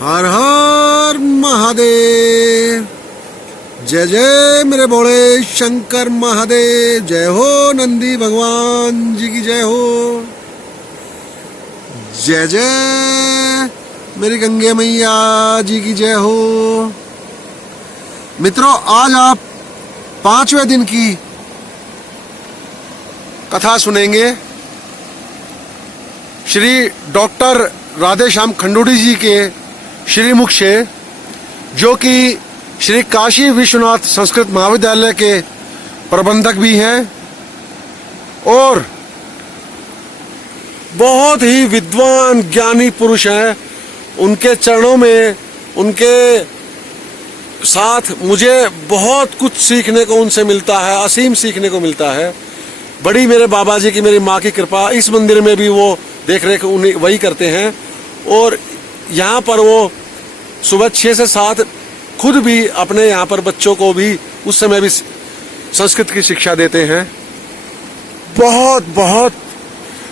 हर हर महादेव। जय जय मेरे भोले शंकर महादेव। जय हो नंदी भगवान जी की जय हो। जय जय मेरी गंगे मैया जी की जय हो। मित्रों, आज आप 5वें दिन की कथा सुनेंगे श्री डॉक्टर राधेश्याम खंडूड़ी जी के श्रीमुख से, जो कि श्री काशी विश्वनाथ संस्कृत महाविद्यालय के प्रबंधक भी हैं और बहुत ही विद्वान ज्ञानी पुरुष हैं। उनके चरणों में, उनके साथ मुझे बहुत कुछ सीखने को उनसे मिलता है, असीम सीखने को मिलता है। बड़ी मेरे बाबा जी की, मेरी माँ की कृपा। इस मंदिर में भी वो देख रेख उन्हीं वही करते हैं और यहाँ पर वो सुबह 6 से 7 खुद भी अपने यहाँ पर बच्चों को भी उस समय भी संस्कृत की शिक्षा देते हैं। बहुत बहुत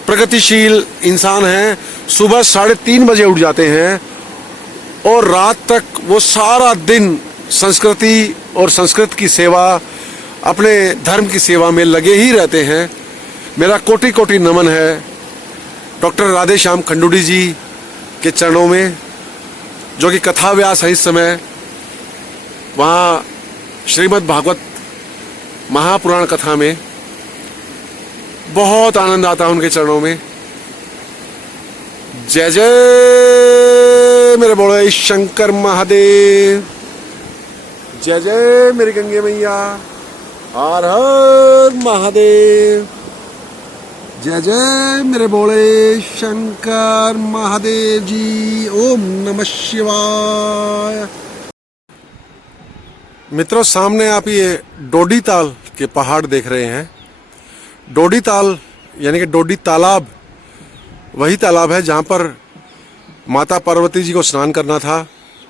प्रगतिशील इंसान हैं। सुबह 3:30 बजे उठ जाते हैं और रात तक वो सारा दिन संस्कृति और संस्कृत की सेवा, अपने धर्म की सेवा में लगे ही रहते हैं। मेरा कोटि कोटि नमन है डॉक्टर राधेश्याम खंडूड़ी जी के चरणों में, जो कि कथा व्यास है इस समय। वहाँ श्रीमद् भागवत महापुराण कथा में बहुत आनंद आता है उनके चरणों में। जय जय मेरे भोले शंकर महादेव। जय जय मेरी गंगे मैया। हर हर महादेव। जय जय मेरे भोले शंकर महादेव जी। ओम नमः शिवाय। मित्रों, सामने आप ये डोडी ताल के पहाड़ देख रहे हैं। डोडी ताल यानी कि डोडी तालाब वही तालाब है जहाँ पर माता पार्वती जी को स्नान करना था।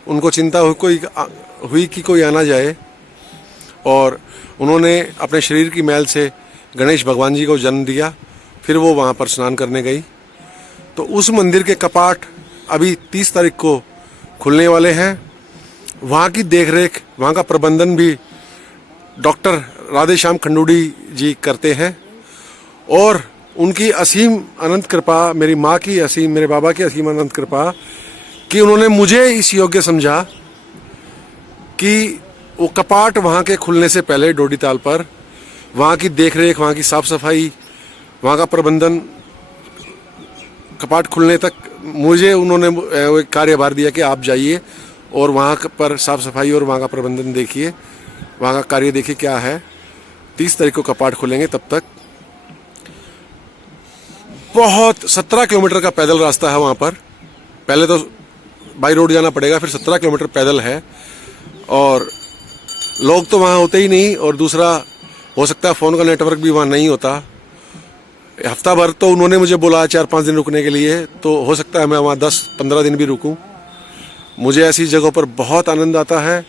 उनको चिंता हुई कि कोई आना जाए और उन्होंने अपने शरीर की मैल से गणेश भगवान जी को जन्म दिया। फिर वो वहाँ पर स्नान करने गई। तो उस मंदिर के कपाट अभी 30 तारीख को खुलने वाले हैं। वहाँ की देखरेख, वहाँ का प्रबंधन भी डॉक्टर राधेश्याम खंडूड़ी जी करते हैं और उनकी असीम अनंत कृपा, मेरी माँ की असीम, मेरे बाबा की असीम अनंत कृपा कि उन्होंने मुझे इस योग्य समझा कि वो कपाट वहाँ के खुलने से पहले डोडी ताल पर वहाँ की देखरेख, वहाँ की साफ सफाई, वहाँ का प्रबंधन, कपाट खुलने तक मुझे उन्होंने कार्यभार दिया कि आप जाइए और वहाँ पर साफ सफाई और वहाँ का प्रबंधन देखिए, वहाँ का कार्य देखिए क्या है। 30 तारीख को कपाट खुलेंगे। तब तक बहुत 17 किलोमीटर का पैदल रास्ता है वहाँ पर। पहले तो बाई रोड जाना पड़ेगा, फिर 17 किलोमीटर पैदल है और लोग तो वहाँ होते ही नहीं। और दूसरा, हो सकता है फ़ोन का नेटवर्क भी वहाँ नहीं होता। हफ्ता भर तो उन्होंने मुझे बोला 4-5 दिन रुकने के लिए, तो हो सकता है मैं वहाँ 10-15 दिन भी रुकूं। मुझे ऐसी जगहों पर बहुत आनंद आता है।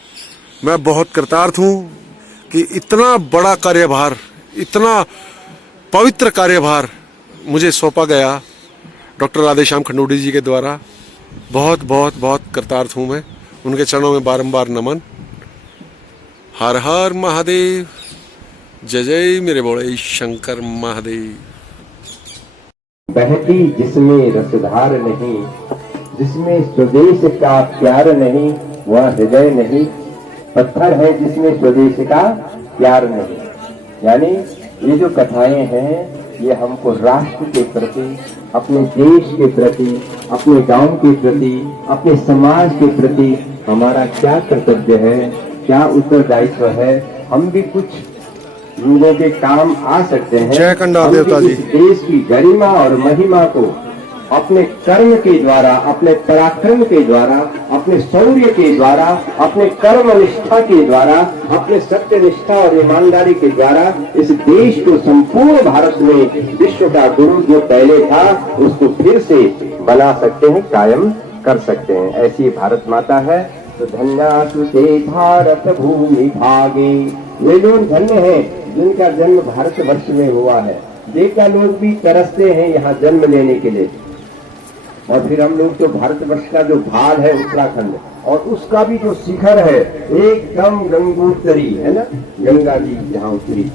मैं बहुत कृतार्थ हूँ कि इतना बड़ा कार्यभार, इतना पवित्र कार्यभार मुझे सौंपा गया डॉक्टर राधेश्याम खंडूड़ी जी के द्वारा। बहुत बहुत बहुत कृतार्थ हूँ मैं। उनके चरणों में बारंबार नमन। हर हर महादेव। जय जय मेरे भोले शंकर महादेव। बहती जिसमें रसधार नहीं, जिसमें स्वदेश का प्यार नहीं, वह हृदय नहीं। पत्थर है जिसमें स्वदेश का प्यार नहीं। यानी ये जो कथाएं हैं, ये हमको राष्ट्र के प्रति, अपने देश के प्रति, अपने गांव के प्रति, अपने समाज के प्रति हमारा क्या कर्तव्य है, क्या उत्तरदायित्व है। हम भी कुछ लोगों के काम आ सकते हैं। जय कंडाल देवता जी। देश की गरिमा और महिमा को अपने कर्म के द्वारा, अपने पराक्रम के द्वारा, अपने शौर्य के द्वारा, अपने कर्म निष्ठा के द्वारा, अपने सत्य निष्ठा और ईमानदारी के द्वारा इस देश को संपूर्ण भारत में विश्व का गुरु जो पहले था उसको फिर से बना सकते हैं, कायम कर सकते हैं। ऐसी भारत माता है। तो धन्यासु ते भारत भूमि भागे। वे लोग धन्य हैं जिनका जन्म भारत वर्ष में हुआ है। देखा लोग भी तरसते हैं यहाँ जन्म लेने के लिए। और फिर हम लोग तो भारतवर्ष का जो भाग है उत्तराखंड, और उसका भी जो शिखर है एकदम गंगोत्तरी है ना, गंगा जी जहाँ उतरी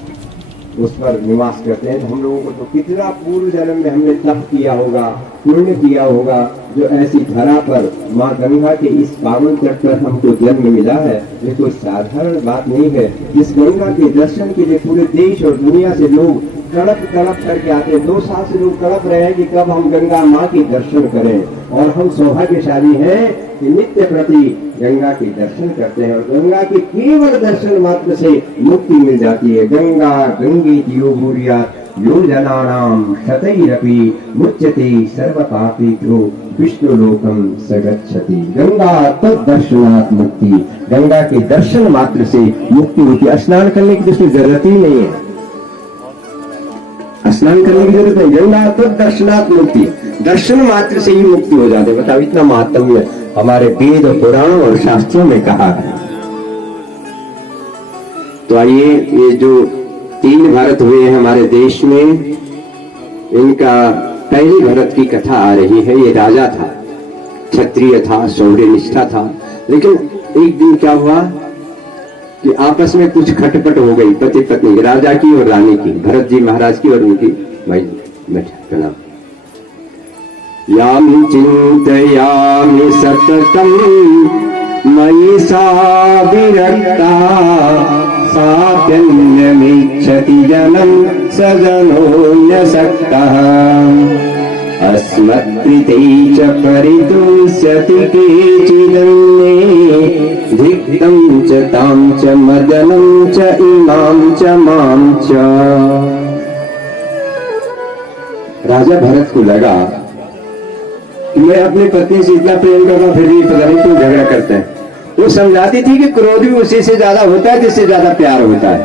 उस पर निवास करते हैं। तो हम लोगों को तो कितना पूर्व जन्म में हमने तप किया होगा, पुण्य किया होगा, जो ऐसी धरा पर माँ गंगा के इस पावन तट पर हमको जन्म मिला है। ये कोई साधारण बात नहीं है। इस गंगा के दर्शन के लिए पूरे देश और दुनिया से लोग तड़प करके आते हैं। 2 साल से लोग तड़प रहे हैं कि कब हम गंगा माँ के दर्शन करें, और हम सौभाग्यशाली हैं कि नित्य प्रति गंगा के दर्शन करते हैं, और गंगा के केवल दर्शन मात्र से मुक्ति मिल जाती है। गंगा गंगेति यो भूर्यात् यो जनानां शतैरपि मुच्यते सर्वपापेभ्यो विष्णुलोकं स गच्छति। गंगा तद्दर्शनात् मुक्ति, गंगा के दर्शन मात्र से मुक्ति होती है। स्नान करने की तो जरूरत ही नहीं है, स्नान करने की जरूरत नहीं। गंगा तद्दर्शनात् मुक्ति, दर्शन मात्र से ही मुक्ति हो जाती है। बताओ, इतना महात्म्य हमारे वेद पुराणों और शास्त्रों में कहा है। तो आइए, ये जो 3 भरत हुए हैं हमारे देश में, इनका पहली भरत की कथा आ रही है। ये राजा था, क्षत्रिय था, शौर्य निष्ठा था, लेकिन एक दिन क्या हुआ कि आपस में कुछ खटपट हो गई पति पत्नी, राजा की और रानी की, भरत जी महाराज की और उनकी भाई प्रणाम। यामि चिन्तयामि सततं मयि सा विरक्ता, साप्यन्यमिच्छति जनं सजनो न सक्तः, अस्मत्कृते च परितुष्यति केचिदन्ये, धिक्तं च तां च मदनं च इमां च मां च। राजा भरत को लगा कि मैं अपनी पत्नी से इतना प्रेम करता फिर भी पता नहीं क्यों झगड़ा करते हैं। वो समझाती थी कि क्रोध भी उसी से ज्यादा होता है जिससे ज्यादा प्यार होता है,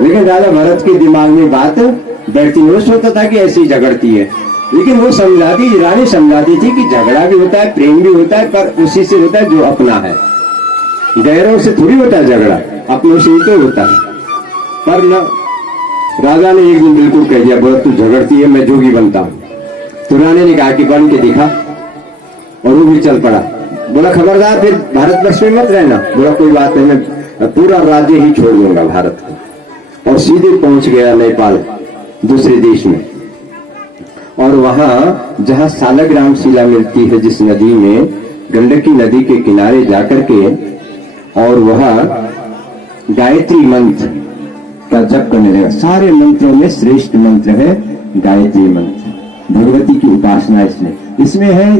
लेकिन राजा भरत के दिमाग में बात बैठती नहीं। वो सोचता था कि ऐसी झगड़ती है, लेकिन वो समझाती, रानी समझाती थी कि झगड़ा भी होता है, प्रेम भी होता है, पर उसी से होता है जो अपना है। गैरों से थोड़ी होता है झगड़ा, अपनों से ही तो होता है। पर न राजा ने एक दिन बिल्कुल कह दिया, भरत तू झगड़ती है, मैं जोगी बनता हूं। तो रानी ने कहा कि बन के दिखा, और वो भी चल पड़ा। बोला खबरदार फिर भारतवर्ष में मत रहना। बोला कोई बात नहीं, मैं पूरा राज्य ही छोड़ दूंगा भारत को, और सीधे पहुंच गया नेपाल, दूसरे देश में। और वहां जहां सालग्राम शिला मिलती है, जिस नदी में, गंडकी नदी के किनारे जाकर के, और वह गायत्री मंत्र का जप करने लगा। सारे मंत्रों में श्रेष्ठ मंत्र है गायत्री मंत्र, भगवती की उपासना। इसमें है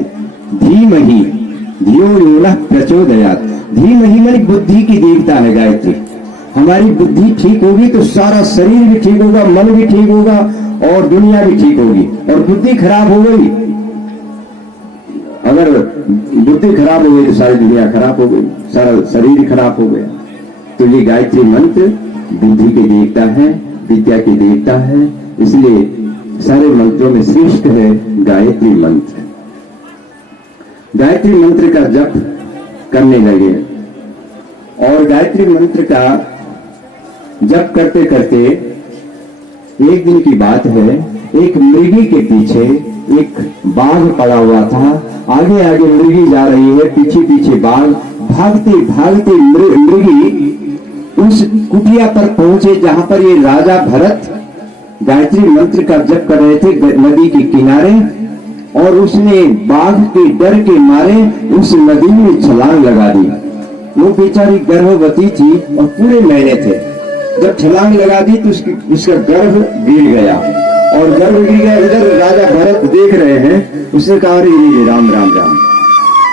धीमहि धियो यो नः प्रचोदयात्। धीमहि माने बुद्धि की देवता है गायत्री। हमारी बुद्धि ठीक होगी तो सारा शरीर भी ठीक होगा, मन भी ठीक होगा, और दुनिया भी ठीक होगी। और बुद्धि खराब हो गई, अगर बुद्धि खराब हो गई तो सारी दुनिया खराब हो गई, सारा शरीर खराब हो गया। तो ये गायत्री मंत्र बुद्धि के देवता है, विद्या के देवता है, इसलिए सारे मंत्रों में श्रेष्ठ है गायत्री मंत्र। गायत्री मंत्र का जप करने लगे, और गायत्री मंत्र का जप करते करते एक दिन की बात है, एक मृगी के पीछे एक बाघ पड़ा हुआ था। आगे आगे मृगी जा रही है, पीछे पीछे बाघ। भागते भागते मृगी उस कुटिया पर पहुंचे जहां पर ये राजा भरत गायत्री मंत्र का जप कर रहे थे नदी के किनारे, और उसने बाघ के डर के मारे उस नदी में छलांग लगा दी। वो बेचारी गर्भवती थी और पूरे महीने थे। जब छलांग लगा दी तो उसका गर्भ गिर गया, और गर्भ गिर गया। इधर राजा भरत देख रहे हैं। उसने कहा अरे राम राम राम,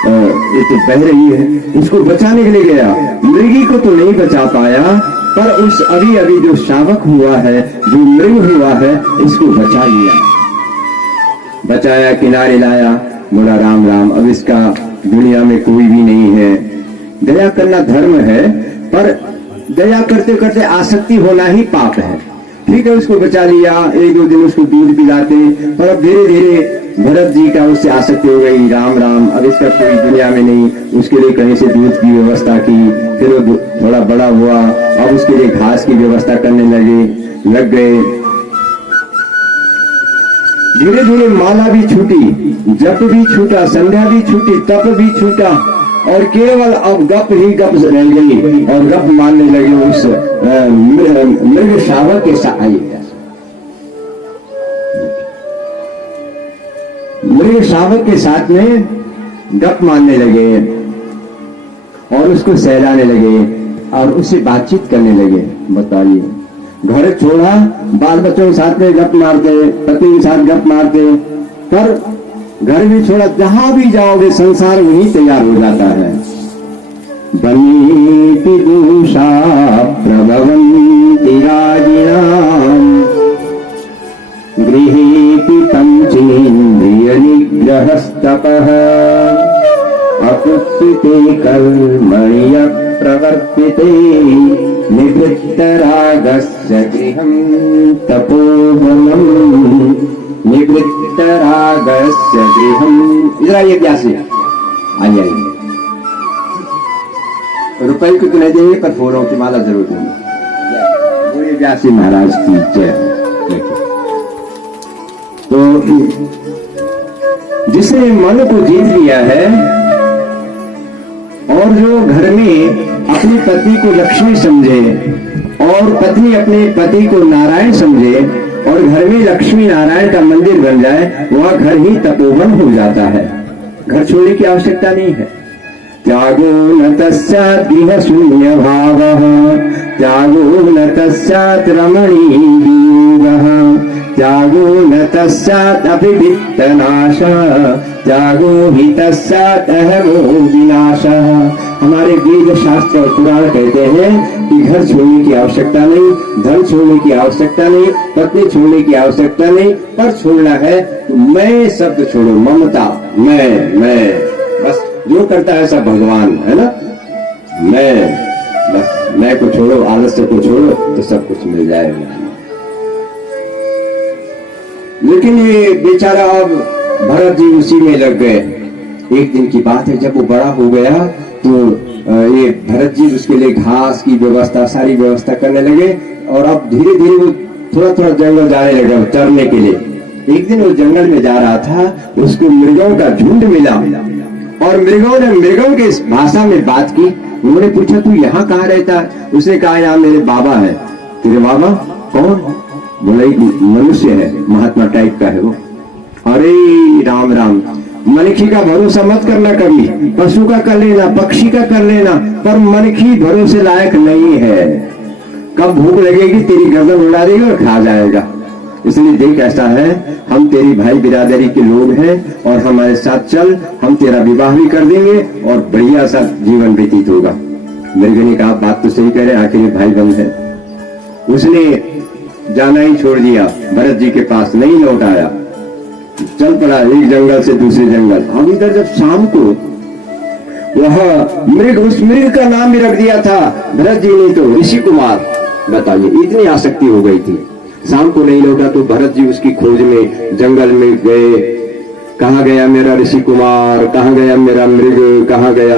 ये तो बह रही है, इसको बचाने के लिए गया। मृगी को तो नहीं बचा पाया, पर उस अभी अभी जो शावक हुआ है, जो मृग हुआ है, इसको बचा लिया, बचाया, किनारे लाया। बोला राम राम, अब इसका दुनिया में कोई भी नहीं है। दया करना धर्म है, पर दया करते करते आसक्ति होना ही पाप है। ठीक है, उसको बचा लिया, 1-2 दिन उसको दूध पिलाते, पर अब धीरे धीरे भरत जी का उससे आसक्ति हो गई। राम राम, अब इसका कोई दुनिया में नहीं। उसके लिए कहीं से दूध की व्यवस्था की, फिर वो थोड़ा बड़ा हुआ, अब उसके लिए घास की व्यवस्था करने लग गए। धीरे धीरे माला भी छूटी, जप भी छूटा, संध्या भी छूटी, तप भी छूटा और केवल अब गप ही गप रह गई और गप मानने लगे उस मृग शावक के साथ। मृग शावक के साथ में गप मारने लगे और उसको सहलाने लगे और उससे बातचीत करने लगे। बताइए, घर छोड़ा, बाल बच्चों के साथ में गप मारते, पति के साथ गप मारते, पर घर भी छोड़ा, जहां भी जाओगे संसार वहीं तैयार हो जाता है। बनीति दूषा प्रभवन्ति राजिनाम् गृहेति पंचेन्द्रिय निग्रहस्तपः अकुत्सिते कर्मणि प्रवर्तिते निवृत्तरागस्य गृहं तपोवनम् निवृत्तरागस्य गृहं। इधर आइए व्यासी, आइए। रुपए कितने देंगे पर फूलों की माला जरूर देंगे। बोलिए व्यासी महाराज की जय। तो जिसने मन को जीत लिया है और जो घर में अपनी पत्नी को लक्ष्मी समझे और पत्नी अपने पति को नारायण समझे और घर में लक्ष्मी नारायण का मंदिर बन जाए, वह घर ही तपोवन हो जाता है। घर छोड़ने की आवश्यकता नहीं है। त्यागो न तस्यात् गृह शून्य भावः त्यागो न तस्यात् रमणीयोगः त्यागो न तस्यात् अभिवित्तनाशः त्यागो हि तस्यात् अहमो विनाशः। हमारे वेद शास्त्र और पुराण कहते हैं कि घर छोड़ने की आवश्यकता नहीं, धन छोड़ने की आवश्यकता नहीं, पत्नी छोड़ने की आवश्यकता नहीं, पर छोड़ना है तो मैं शब्द छोड़ो, ममता, मैं बस जो करता है सब भगवान है ना। मैं को छोड़ो, आलस्य को छोड़ो तो सब कुछ मिल जाएगा। लेकिन ये बेचारा अब भरत जी उसी में लग गए। एक दिन की बात है, जब वो बड़ा हो गया तो ये भरत जी उसके लिए घास की व्यवस्था, सारी व्यवस्था करने लगे और अब धीरे धीरे वो थोड़ा थोड़ा जंगल जाने लगे चरने के लिए। एक दिन वो जंगल में जा रहा था, उसको मृगों का झुंड मिला और मृगों ने मृगों के भाषा में बात की। उन्होंने पूछा तू यहाँ कहाँ रहता है? उसने कहा यहाँ मेरे बाबा है। तेरे बाबा कौन? बोला मनुष्य है, महात्मा टाइप का है वो। अरे राम राम, मनखी का भरोसा मत करना कभी, पशु का कर लेना, पक्षी का कर लेना, पर मनखी भरोसे लायक नहीं है। कब भूख लगेगी तेरी गर्दन उड़ा देगी और खा जाएगा। इसलिए देख ऐसा है, हम तेरी भाई बिरादरी के लोग हैं और हमारे साथ चल, हम तेरा विवाह भी कर देंगे और बढ़िया सा जीवन व्यतीत होगा। मृग ने कहा बात तो सही कह रहे, आखिर भाई बंद है। उसने जाना ही छोड़ दिया, भरत जी के पास नहीं लौट आया, चल पड़ा एक जंगल से दूसरे जंगल। अब इधर जब शाम को वह मृग, उस मृग का नाम भी रख दिया था भरत जी ने तो ऋषि कुमार। बताइए इतनी आसक्ति हो गई थी। शाम को नहीं लौटा तो भरत जी उसकी खोज में जंगल में गए। कहाँ गया मेरा ऋषि कुमार, कहाँ गया मेरा मृग, कहाँ गया?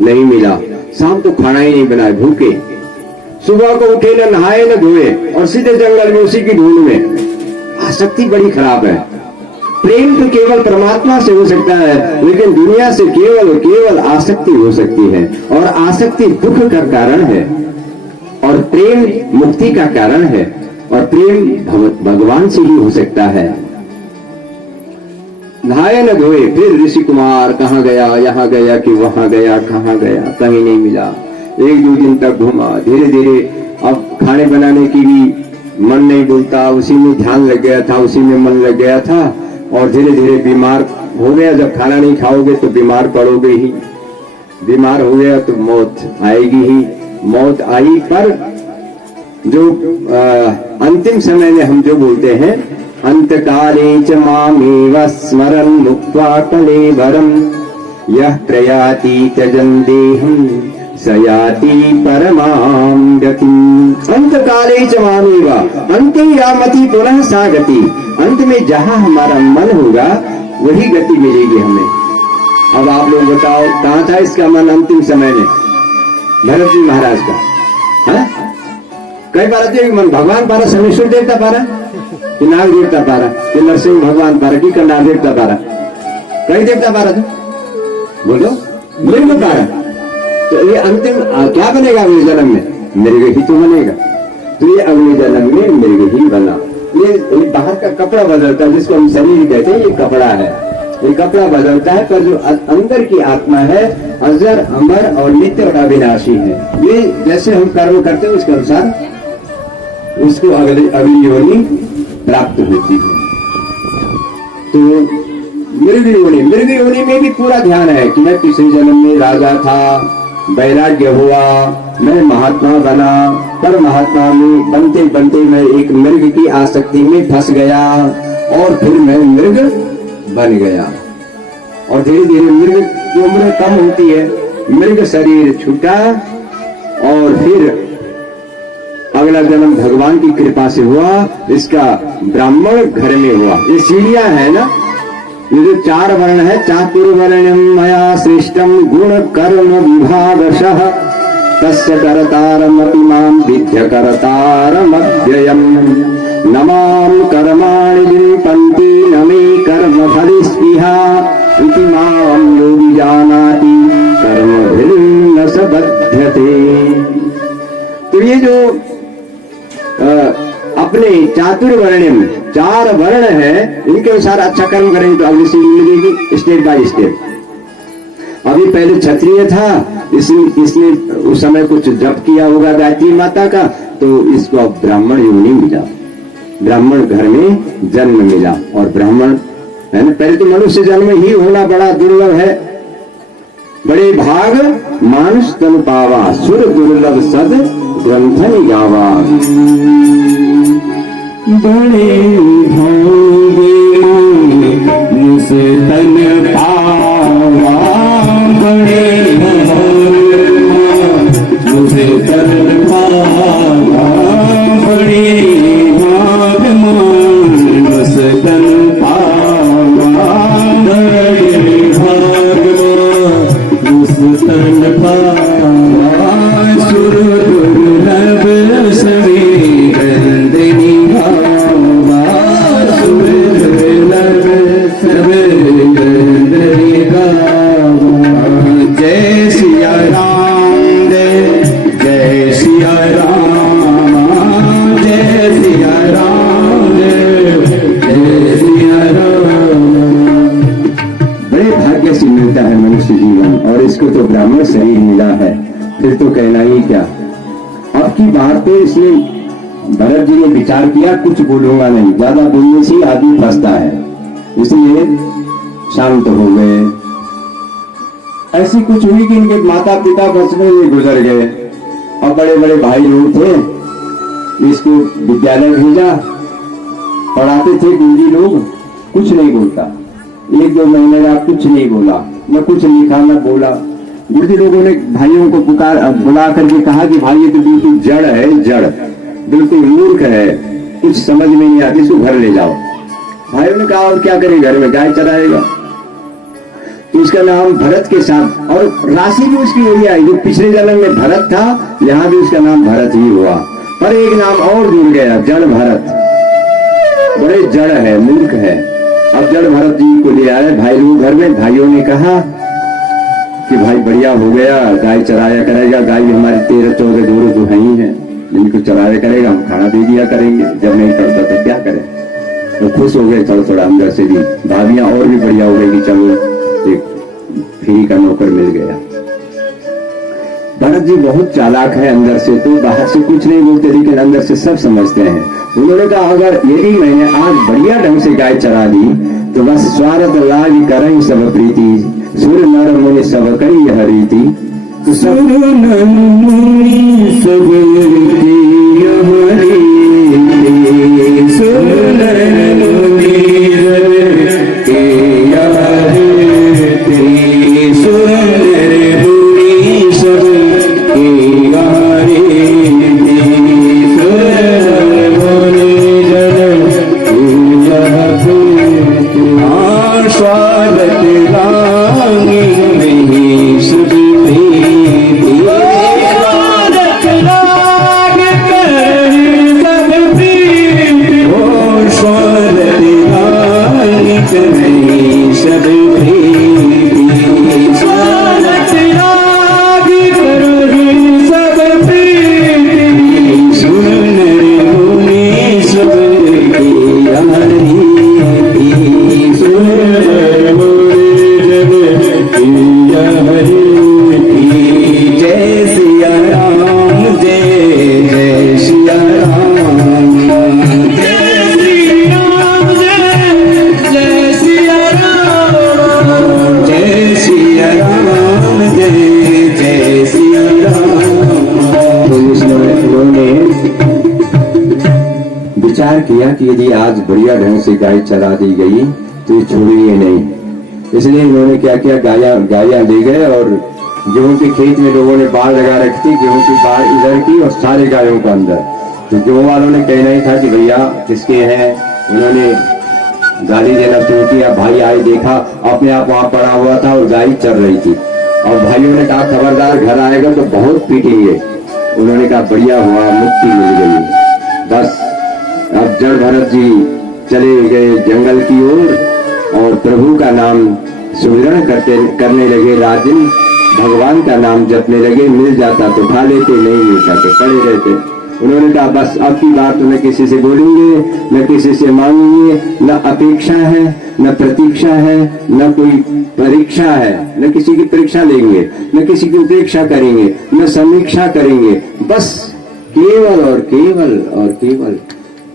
नहीं मिला। शाम को खाना ही नहीं बनाए, भूखे। सुबह को उठे, न नहाए न धोए और सीधे जंगल में उसी की ढूंढ में। आसक्ति बड़ी खराब है। प्रेम तो केवल परमात्मा से हो सकता है, लेकिन दुनिया से केवल आसक्ति हो सकती है और आसक्ति दुख का कारण है और प्रेम मुक्ति का कारण है और प्रेम भगवान से ही हो सकता है। नहाए न धोए, फिर ऋषि कुमार कहाँ गया, यहाँ गया कि वहां गया, कहाँ गया, कहीं नहीं मिला। एक दो दिन तक घूमा, धीरे धीरे अब खाने बनाने की भी मन नहीं बोलता, उसी में ध्यान लग गया था, उसी में मन लग गया था और धीरे धीरे बीमार हो गया। जब खाना नहीं खाओगे तो बीमार पड़ोगे ही, बीमार हो गया तो मौत आएगी ही। मौत आई, पर जो अंतिम समय में हम जो बोलते हैं, अंतकाले च मामेव स्मरन् मुक्त्वा कलेवरम् यः प्रयाति त्यजन् देहम् स याति परमां गतिम्। अंतकाले च मामेव, अंते यामति पुनः सा गति। अंत में जहां हमारा मन होगा वही गति मिलेगी हमें। अब आप लोग बताओ कहां था इसका मन अंतिम समय में? भरत जी महाराज का, कई बार भगवान पारा शनेश्वर देवता पारा कि नाग देवता पारा कि नरसिंह भगवान पारा कि कंडार देवता पारा, कई देवता पारा था बोलो मृग पारा। तो ये अंतिम क्या बनेगा अगले जन्म में? मृग ही तो बनेगा। तो ये अगले जन्म में मृग ही बना। ये बाहर का कपड़ा बदलता है जिसको हम शरीर कहते हैं, ये कपड़ा है, ये कपड़ा बदलता है, पर जो अंदर की आत्मा है अजर अमर और नित्य और अविनाशी है। ये जैसे हम कर्म करते हैं उसके अनुसार उसको अगली योनि प्राप्त होती है। तो मृग योनि में भी पूरा ध्यान है कि मैं पिछले जन्म में राजा था, वैराग्य हुआ, मैं महात्मा बना, पर महात्मा में बनते बनते मैं एक मृग की आसक्ति में फंस गया और फिर मैं मृग बन गया। और धीरे धीरे मृग की उम्र कम होती है, मृग शरीर छूटा और फिर अगला जन्म भगवान की कृपा से हुआ, इसका ब्राह्मण घर में हुआ। ये सीढ़ियां है ना, ये जो 4 वर्ण है, चातुर्वर्ण्यम मया श्रेष्ठम गुण कर्म विभागशः तस्य कर्तारमपि मां विद्य कर्तारमव्ययम् न मां कर्माणि लिम्पन्ति न मे कर्मफले स्पृहा इति मां यो विजानाति कर्मभिर्न स बध्यते। तो ये जो अपने चातुर्वर्ण्यम 4 वर्ण है, इनके अनुसार अच्छा कर्म करेंगे तो अगली सीढ़ी मिलेगी स्टेप बाय स्टेप। अभी पहले क्षत्रिय था, इसने उस समय कुछ जप किया होगा गायत्री माता का, तो इसको अब ब्राह्मण योनि मिला, ब्राह्मण घर में जन्म मिला। और ब्राह्मण है ना, पहले तो मनुष्य जन्म ही होना बड़ा दुर्लभ है, बड़े भाग मानुष तन पावा, सुर दुर्लभ सद ग्रंथन गावा। बड़े भागे मानुष तन पावा, बड़े भाग मानुष तन पावा, बड़े भाग मानुष तन पावा, बड़े भाग तन पावा, सुर दुर्लभ सवे गंधनि गावा, सुर दुर्लभ सवे गंधनि गावा। जय सिया राम, जय सिया राम, जय सिया राम, जय सिया राम। बड़े भाग्य से मिलता है मनुष्य जीवन, और इसको तो ब्राह्मण शरीर मिला है, फिर तो कहना ही क्या। अब की बात पे इसलिए भरत जी ने विचार किया, कुछ बोलूंगा नहीं, ज्यादा बोलने से आदमी फंसता है, इसलिए शांत हो गए। ऐसी कुछ हुई कि इनके माता पिता बचपन में गुजर गए, और बड़े बड़े भाई लोग थे, इसको विद्यालय भेजा, पढ़ाते थे गुरुजी लोग, कुछ नहीं बोलता, 1-2 महीने का कुछ नहीं बोला, न कुछ लिखा न बोला। गुरुजी लोगों ने भाइयों को बुला करके कहा कि भाई ये तो बिल्कुल जड़ है, जड़ बिल्कुल मूर्ख है, कुछ समझ में नहीं आती, इसको घर ले जाओ। भाइयों ने कहा और क्या करें, घर में गाय चराएगा। तो इसका नाम भरत के साथ, और राशि भी उसकी यही आई, जो पिछले जन्म में भरत था, यहाँ भी उसका नाम भरत ही हुआ, पर एक नाम और जुड़ गया, जड़ भरत। बड़े जड़ है, मूर्ख है। अब जड़ भरत जी को ले आए भाई लोग घर में। भाइयों ने कहा कि भाई बढ़िया हो गया, गाय चराया करेगा, गाय हमारी 13-14 जोड़े दुहाई है, जिनको चराया करेगा, हम खाना दे दिया करेंगे, जब नहीं करता तो क्या करें। तो खुश हो गए थोड़ा थोड़ा अंदर से भी, भाभियां और भी बढ़िया हो गई कि चलो एक फ्री का नौकर मिल गया। भरत जी बहुत चालाक है अंदर से, तो बाहर से कुछ नहीं बोलते, लेकिन अंदर से सब समझते हैं। उन्होंने कहा अगर यदि मैंने आज बढ़िया ढंग से गाय चरा दी तो बस स्वार्थ लाग करें सब प्रीति, सुर नर मुनि सब करी यह रीति। तो सुर नर मुनि सब करी यह रीति, सुर नर मुनि सब करी यह रीति, सुर नर मुनि सब करी यह रीति, सुर नर मुनि सब करी यह रीति। स्वागत लागी नहीं सुधी, स्वागत लाग कर आज बढ़िया ढंग से गाय चला दी गई तो ये छोड़ेंगे नहीं। इसलिए इन्होंने क्या किया, गाया ले गए और गेहूं के खेत में लोगों ने बाढ़ लगा रखी थी, गेहूं की बाढ़ इधर की और सारे गायों को अंदर। तो गेहूं वालों ने कहना ही था कि भैया किसके हैं, उन्होंने गाली देना शुरू किया। भाई आए, देखा अपने आप वहां पड़ा हुआ था और गाय चल रही थी। और भाइयों ने कहा खबरदार घर आएगा तो बहुत पीटेंगे। उन्होंने कहा बढ़िया हुआ, मुक्ति मिल गई। बस अब जड़ भरत जी चले गए जंगल की ओर और प्रभु का नाम सुमिरन करने लगे। राजन भगवान का नाम जपने लगे। मिल जाता तो खा लेते, नहीं मिलता तो पड़े रहते। उन्होंने कहा बस अब की बात तो न किसी से बोलेंगे, न किसी से मांगेंगे, न अपेक्षा है, न प्रतीक्षा है, न कोई परीक्षा है, न किसी की परीक्षा लेंगे, न किसी की उपेक्षा करेंगे, न समीक्षा करेंगे। बस केवल और केवल और केवल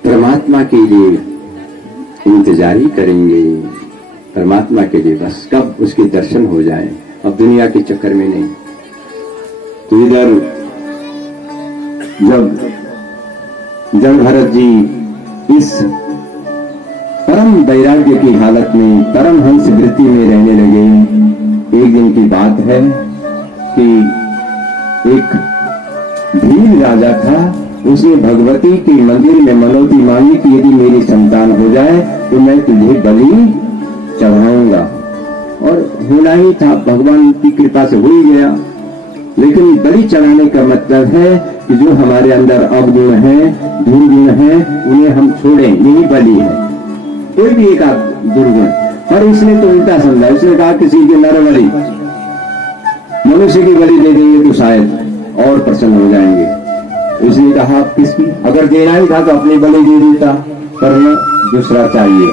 परमात्मा के लिए इंतजारी करेंगे। परमात्मा के लिए बस कब उसके दर्शन हो जाए, अब दुनिया के चक्कर में नहीं। तो इधर जब जड़ भरत जी इस परम वैराग्य की हालत में, परमहंस वृत्ति में रहने लगे, एक दिन की बात है कि एक भील राजा था। उसने भगवती के मंदिर में मनोती मांगी कि यदि मेरी संतान हो जाए तो मैं तुझे बलि चढ़ाऊंगा। और होना ही था, भगवान की कृपा से हो ही गया। लेकिन बलि चढ़ाने का मतलब है कि जो हमारे अंदर अवगुण है, दुर्गुण है, उन्हें हम छोड़ें, यही बलि है। कोई भी एक दुर्गुण। पर उसने तो उल्टा समझा। उसने कहा किसी के नर बलि, मनुष्य की बलि दे देंगे तो शायद और प्रसन्न हो जाएंगे। उसने कहा किसकी, अगर देना ही था तो अपनी बलि दे देता, पर न दूसरा चाहिए।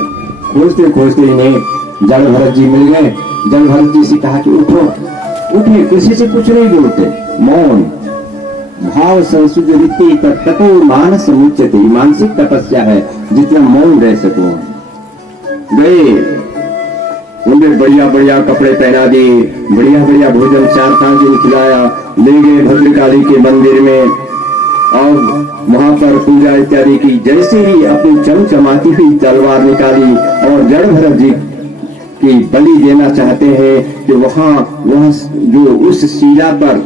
खोजते खोजते इन्हें जड़ भरत जी मिल गए। जड़ भरत जी से कहा कि उठो, उठे, किसी से कुछ नहीं बोलते, मौन। भाव संसुजरिति तपो मानस मुच्यते, मानसिक तपस्या है, जितना मौन रह सको। गए, उन्हें बढ़िया बढ़िया कपड़े पहना दिए, बढ़िया बढ़िया भोजन 4-5 दिन खिलाया। ले गए भद्रकाली के मंदिर में और वहां पर पूजा इत्यादि की। जैसे ही अपनी चमचमाती हुई तलवार निकाली और जड़ भरत जी की बलि देना चाहते हैं कि वहां जो उस शिला पर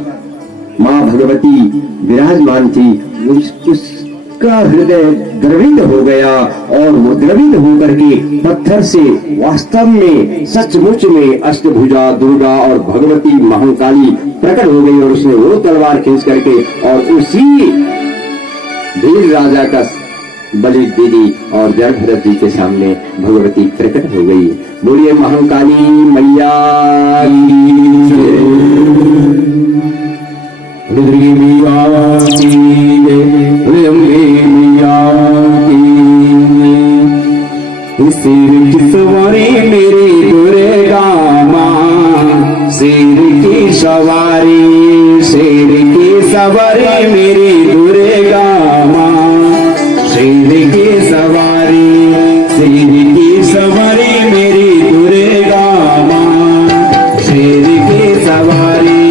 मां भगवती विराजमान थी, उसका हृदय द्रवित हो गया और वो द्रवित होकर के पत्थर से वास्तव में सचमुच में अष्टभुजा दुर्गा और भगवती महाकाली प्रकट हो गई। और उसने वो तलवार खींच करके और उसी भील राजा का बलि दे दी और जड़ भरत जी के सामने भगवती प्रकट हो गई। बोलिए महाकाली मैया की जय, रुद्री मैया की जय, अम्बे मैया की। सिर की सवारी मेरी दुर्गा मां, सिर की सवारी, सिर की सवारी मेरी दुर्गा मां, सिर की सवारी, सिर की सवारी मेरी दुर्गा मां, सिर की सवारी,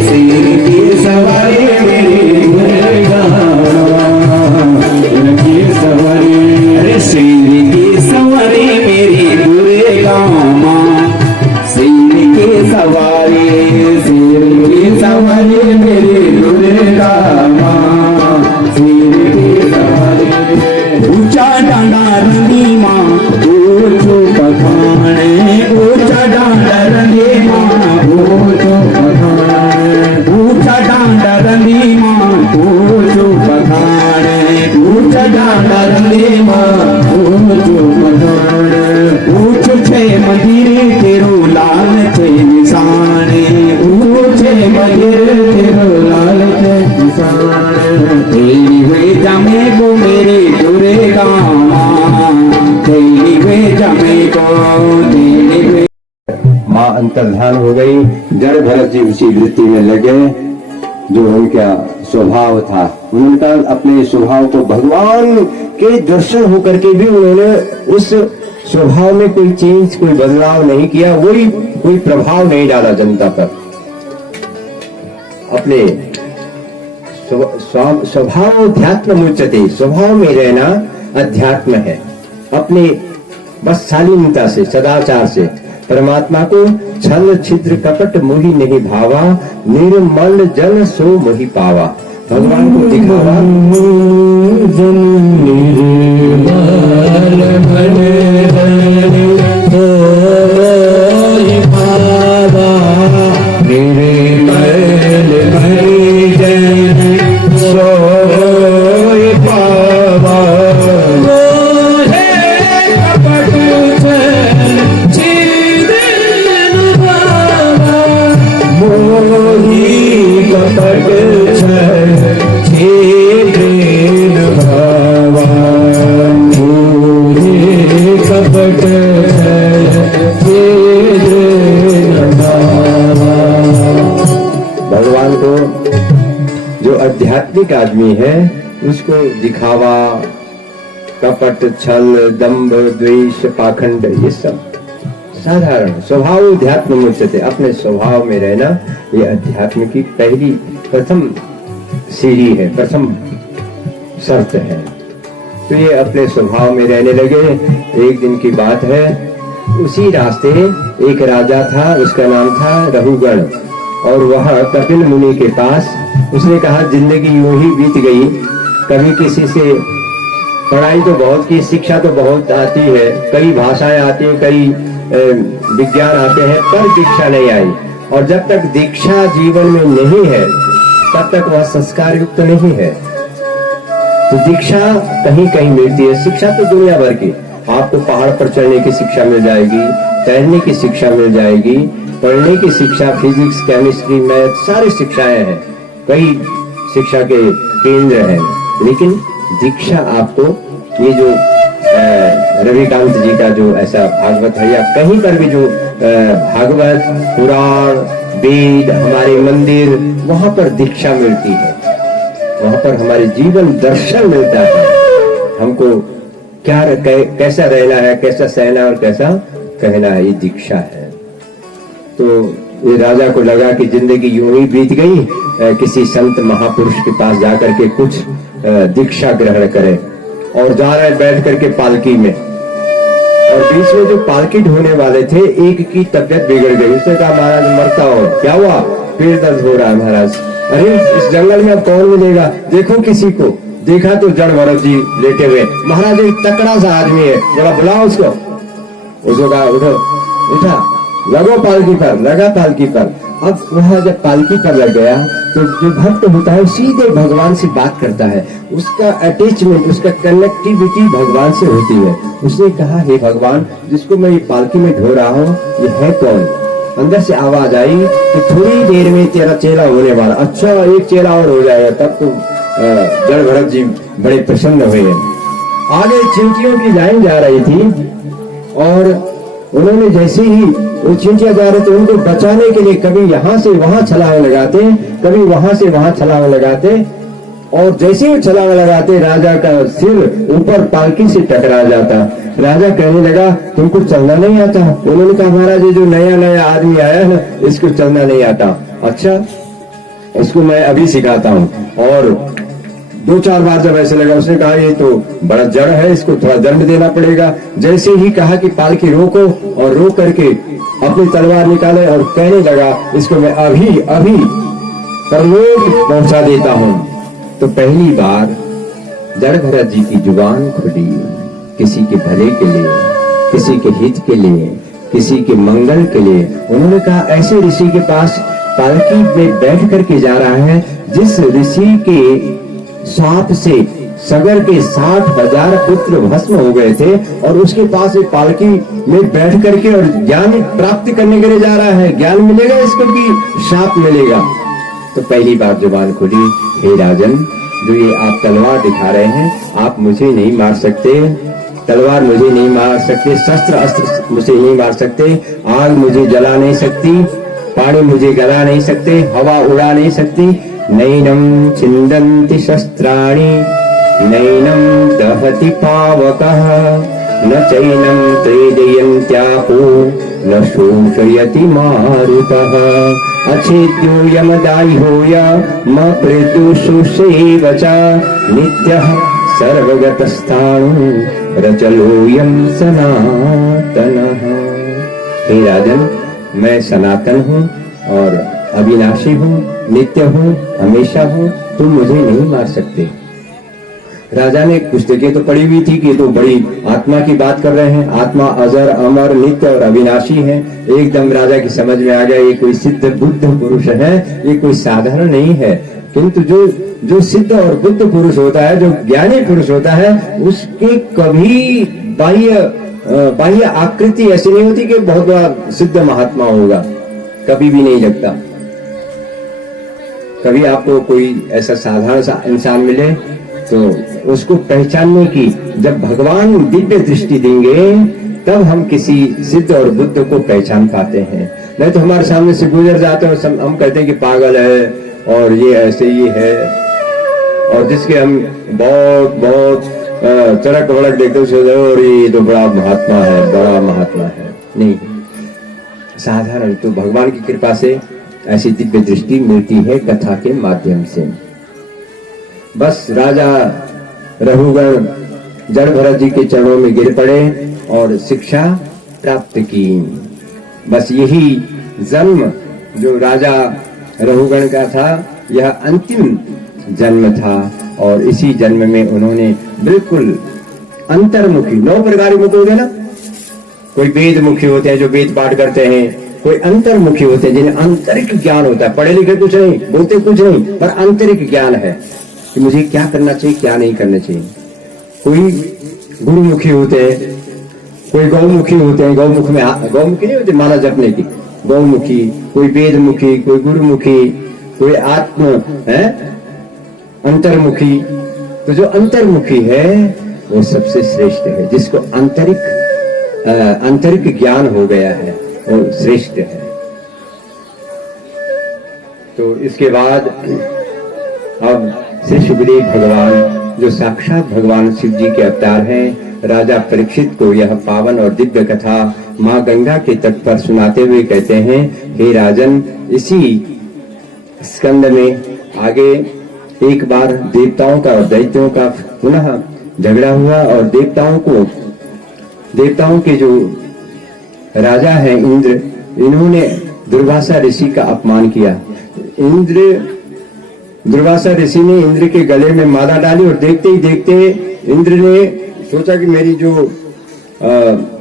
सिर की सवारी मेरी दुर्गा मां, सिर की सवारी, अरे सिर की सवारी मेरी दुर्गा मां, सिर की सवारी, सिर की सवारी मेरी दुर्गा मां, सिर की सवारी। ऊंचा डांडा रंगी मां, ऊंचो पठाने, ऊंचा डांडा रंगी मां, ऊंचो पठाने, ऊंचा डांडा रंगी मां, ऊंचो पठाने, ऊंचा डांडा रंगी मां, ऊंचो पठाने। ऊंचो छे मंदिर तेरो लाल छे निशाने, ऊंचे मंदिर तेरो लाल छे निशाने। तेरी वे जमे को मेरी दुर्गा मां, तेरी वे जमे को, तेरी वे मां अंतर्धान हो गई। जड़ भरत जी उसी वृत्ति में लगे जो उनका स्वभाव था। उनका अपने स्वभाव को भगवान के दर्शन होकर के भी उन्होंने उस स्वभाव में कोई चेंज, कोई बदलाव नहीं किया, वही कोई प्रभाव नहीं डाला जनता पर। अपने स्वभाव अध्यात्म मुच्यते, स्वभाव में रहना अध्यात्म है। अपने बस शालीनता से, सदाचार से परमात्मा को छल छिद्र कपट मोहि नहीं भावा, निर्मल जन सो मोहि पावा। भगवान को दिखावा आध्यात्मिक आदमी है उसको दिखावा, कपट, छल, दंभ, द्वेष, पाखंड ये सब साधारण स्वभाव अध्यात्म मुच्यते, अपने स्वभाव में रहना ये अध्यात्म की पहली प्रथम सीढ़ी है, प्रथम शर्त है। तो ये अपने स्वभाव में रहने लगे। एक दिन की बात है, उसी रास्ते एक राजा था, उसका नाम था रघुगण, और वह कपिल मुनि के पास उसने कहा जिंदगी यूं ही बीत गई, कभी किसी से पढ़ाई तो बहुत की, शिक्षा तो बहुत आती है, कई भाषाएं आती हैं, कई विज्ञान आते हैं, पर दीक्षा नहीं आई। और जब तक दीक्षा जीवन में नहीं है तब तक वह संस्कार युक्त नहीं है। तो दीक्षा कहीं कहीं मिलती है। शिक्षा तो दुनिया भर की, आपको पहाड़ पर चढ़ने की शिक्षा मिल जाएगी, तैरने की शिक्षा मिल जाएगी, पढ़ने की शिक्षा, फिजिक्स, केमिस्ट्री, मैथ, सारी शिक्षाएं हैं, कई शिक्षा के केंद्र हैं। लेकिन दीक्षा आपको, ये जो रविकांत जी का जो ऐसा भागवत है, या कहीं पर भी जो भागवत, पुराण, वेद, हमारे मंदिर, वहां पर दीक्षा मिलती है, वहां पर हमारे जीवन दर्शन मिलता है, हमको क्या कैसा रहना है, कैसा सहना और कैसा कहना है, ये दीक्षा है। तो ये राजा को लगा कि जिंदगी यूं ही बीत गई, किसी संत महापुरुष के पास जाकर के कुछ दीक्षा ग्रहण करे, और जा रहे बैठ करके पालकी में, और बीच में जो पालकी ढोने वाले थे, एक की तबियत बिगड़ गई। उसने कहा महाराज मरता हो, क्या हुआ? पेट दर्द हो रहा है महाराज। अरे इस जंगल में अब कौन मिलेगा, देखो किसी को। देखा तो जड़ भरत जी लेटे हुए। महाराज एक तकड़ा सा आदमी है, जरा बुलाओ उसको। उसको कहा उठो, उठा, लगो पालकी पर, लगा पालकी पर। अब वह जब पालकी पर लग गया तो जो भक्त होता है सीधे भगवान से बात करता है, उसका अटैचमेंट, उसका कनेक्टिविटी भगवान से होती है। उसने कहा हे भगवान, जिसको मैं ये पालकी में ढो रहा हूँ ये है कौन? अंदर से आवाज आई कि थोड़ी देर में तेरा चेला होने वाला। अच्छा, एक चेला और हो जाएगा। तब तो जड़ भरत जी बड़े प्रसन्न हुए। आगे चिंटियों की लाइन जा रही थी, और उन्होंने जैसे ही वो चिंटियां जा रहे थे, उनको बचाने के लिए कभी यहाँ से वहां छलांग लगाते, कभी वहां से वहां छलांग लगाते, और जैसे ही छलांग लगाते राजा का सिर ऊपर पालकी से टकरा जाता। राजा कहने लगा तुमको चलना नहीं आता? उन्होंने कहा महाराज ये जो नया नया आदमी आया है इसको चलना नहीं आता। अच्छा, इसको मैं अभी सिखाता हूँ। और 2-4 बार जब ऐसे लगा, उसने कहा ये तो बड़ा जड़ है, इसको थोड़ा दंड देना पड़ेगा। जैसे ही कहा कि पालकी रोको, और रोक करके अपनी तलवार निकाले और कहने लगा इसको मैं अभी अभी परलोक पहुंचा देता हूं। तो पहली बार जड़ भरत जी की जुबान खुली, किसी के भले के लिए, किसी के हित के लिए, किसी के मंगल के लिए। उन्होंने कहा ऐसे ऋषि के पास पालकी में बैठ करके जा रहा है जिस ऋषि के साप से सगर के 60,000 पुत्र भस्म हो गए थे, और उसके पास एक पालकी में बैठ करके और ज्ञान प्राप्त करने के लिए जा रहा है। ज्ञान मिलेगा इसको कि शाप मिलेगा? तो पहली बार जुबान खुली, हे राजन, जो ये आप तलवार दिखा रहे हैं, आप मुझे नहीं मार सकते, तलवार मुझे नहीं मार सकते, शस्त्र अस्त्र मुझे नहीं मार सकते, आग मुझे जला नहीं सकती, पानी मुझे गला नहीं सकते, हवा उड़ा नहीं सकती। नैनम छिन्दन्ति शस्त्राणि, नैनम दहति पावकः, न चैनम त्रेजयन्त्यापो, न शोषयति मारुतः। अच्छेद्यो यमदाह्यो यमपृदुषुषेव च, नित्यः सर्वगतस्थाणु रचलोऽयं सनातनः। हे राजन, मैं सनातन हूँ और अविनाशी हूँ, नित्य हूँ, हमेशा हूँ, तुम मुझे नहीं मार सकते। राजा ने पुस्तकें तो पढ़ी हुई थी कि तो बड़ी आत्मा की बात कर रहे हैं, आत्मा अजर अमर नित्य और अविनाशी है। एकदम राजा की समझ में आ गया ये कोई सिद्ध बुद्ध पुरुष है, ये कोई साधारण नहीं है। किंतु जो सिद्ध और बुद्ध पुरुष होता है, जो ज्ञानी पुरुष होता है, उसके कभी बाह्य आकृति ऐसी नहीं होती कि बहुत बड़ा सिद्ध महात्मा होगा, कभी भी नहीं लगता। कभी आपको कोई ऐसा साधारण सा इंसान मिले तो उसको पहचानने की जब भगवान दिव्य दृष्टि देंगे तब हम किसी सिद्ध और बुद्ध को पहचान पाते हैं। नहीं तो हमारे सामने से गुजर जाते हैं, हम कहते हैं कि पागल है और ये ऐसे ही है, और जिसके हम बहुत चड़क वड़क देखते हैं और ये तो बड़ा महात्मा है, बड़ा महात्मा है। नहीं, साधारण तो भगवान की कृपा से ऐसी दिव्य दृष्टि मिलती है कथा के माध्यम से। बस राजा रघुगण जड़ भरत जी के चरणों में गिर पड़े और शिक्षा प्राप्त की। बस यही जन्म जो राजा रघुगण का था, यह अंतिम जन्म था, और इसी जन्म में उन्होंने बिल्कुल अंतर्मुखी 9 प्रकार के मुख होते हैं ना, कोई वेद मुखी होते हैं जो वेद पाठ करते हैं, कोई अंतर्मुखी होते हैं जिन्हें आंतरिक ज्ञान होता है, पढ़े लिखे कुछ नहीं, बोलते कुछ नहीं, पर आंतरिक ज्ञान है कि मुझे क्या करना चाहिए, क्या नहीं करना चाहिए। कोई गुरुमुखी होते हैं, कोई गौमुखी होते हैं, गौमुखी नहीं होते माला जपने की, गौमुखी, कोई वेदमुखी, कोई गुरुमुखी, कोई आत्म है अंतर्मुखी। तो जो अंतर्मुखी है वो सबसे श्रेष्ठ है, जिसको आंतरिक ज्ञान हो गया है वो श्रेष्ठ है। तो इसके बाद अब श्री सुखदेव भगवान जो साक्षात भगवान शिव जी के अवतार हैं, राजा परीक्षित को यह पावन और दिव्य कथा माँ गंगा के तट पर सुनाते हुए कहते हैं, हे राजन, इसी स्कंद में आगे एक बार देवताओं का और दैत्यों का पुनः झगड़ा हुआ, और देवताओं के जो राजा हैं इंद्र, इन्होंने दुर्वासा ऋषि का अपमान किया। दुर्वासा ऋषि ने इंद्र के गले में माला डाली, और देखते ही देखते इंद्र ने सोचा कि मेरी जो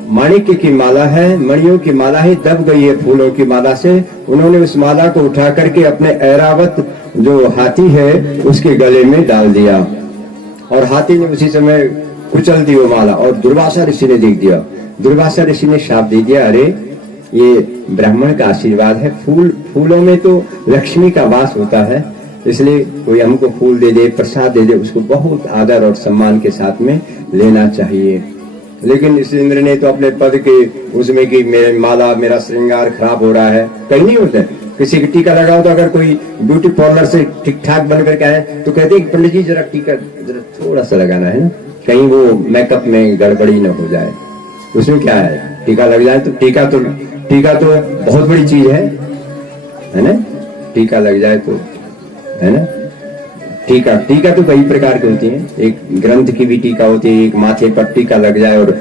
माणिक्य की माला है, मणियों की माला है, दब गई है फूलों की माला से। उन्होंने उस माला को उठा करके अपने ऐरावत जो हाथी है उसके गले में डाल दिया, और हाथी ने उसी समय कुचल दी वो माला, और दुर्वासा ऋषि ने देख दिया। दुर्वासा ऋषि ने शाप दे दिया, अरे ये ब्राह्मण का आशीर्वाद है, फूलों में तो लक्ष्मी का वास होता है, इसलिए कोई हमको फूल दे दे, प्रसाद दे दे, उसको बहुत आदर और सम्मान के साथ में लेना चाहिए। लेकिन इस इंद्र ने तो अपने पद के उसमें कि मेरे माला, मेरा श्रृंगार खराब हो रहा है, कहीं नहीं होता है। किसी की टीका लगाओ तो अगर कोई ब्यूटी पार्लर से ठीक ठाक बन करके आए तो कहते हैं पंडित जी जरा टीका जरा थोड़ा सा लगाना है ना, कहीं वो मेकअप में गड़बड़ी न हो जाए। उसमें क्या है, टीका लग जाए तो टीका तो बहुत बड़ी चीज है ना, टीका लग जाए तो है ना। टीका तो कई प्रकार की होती है, एक ग्रंथ की भी टीका होती है, एक माथे पर टीका लग जाए और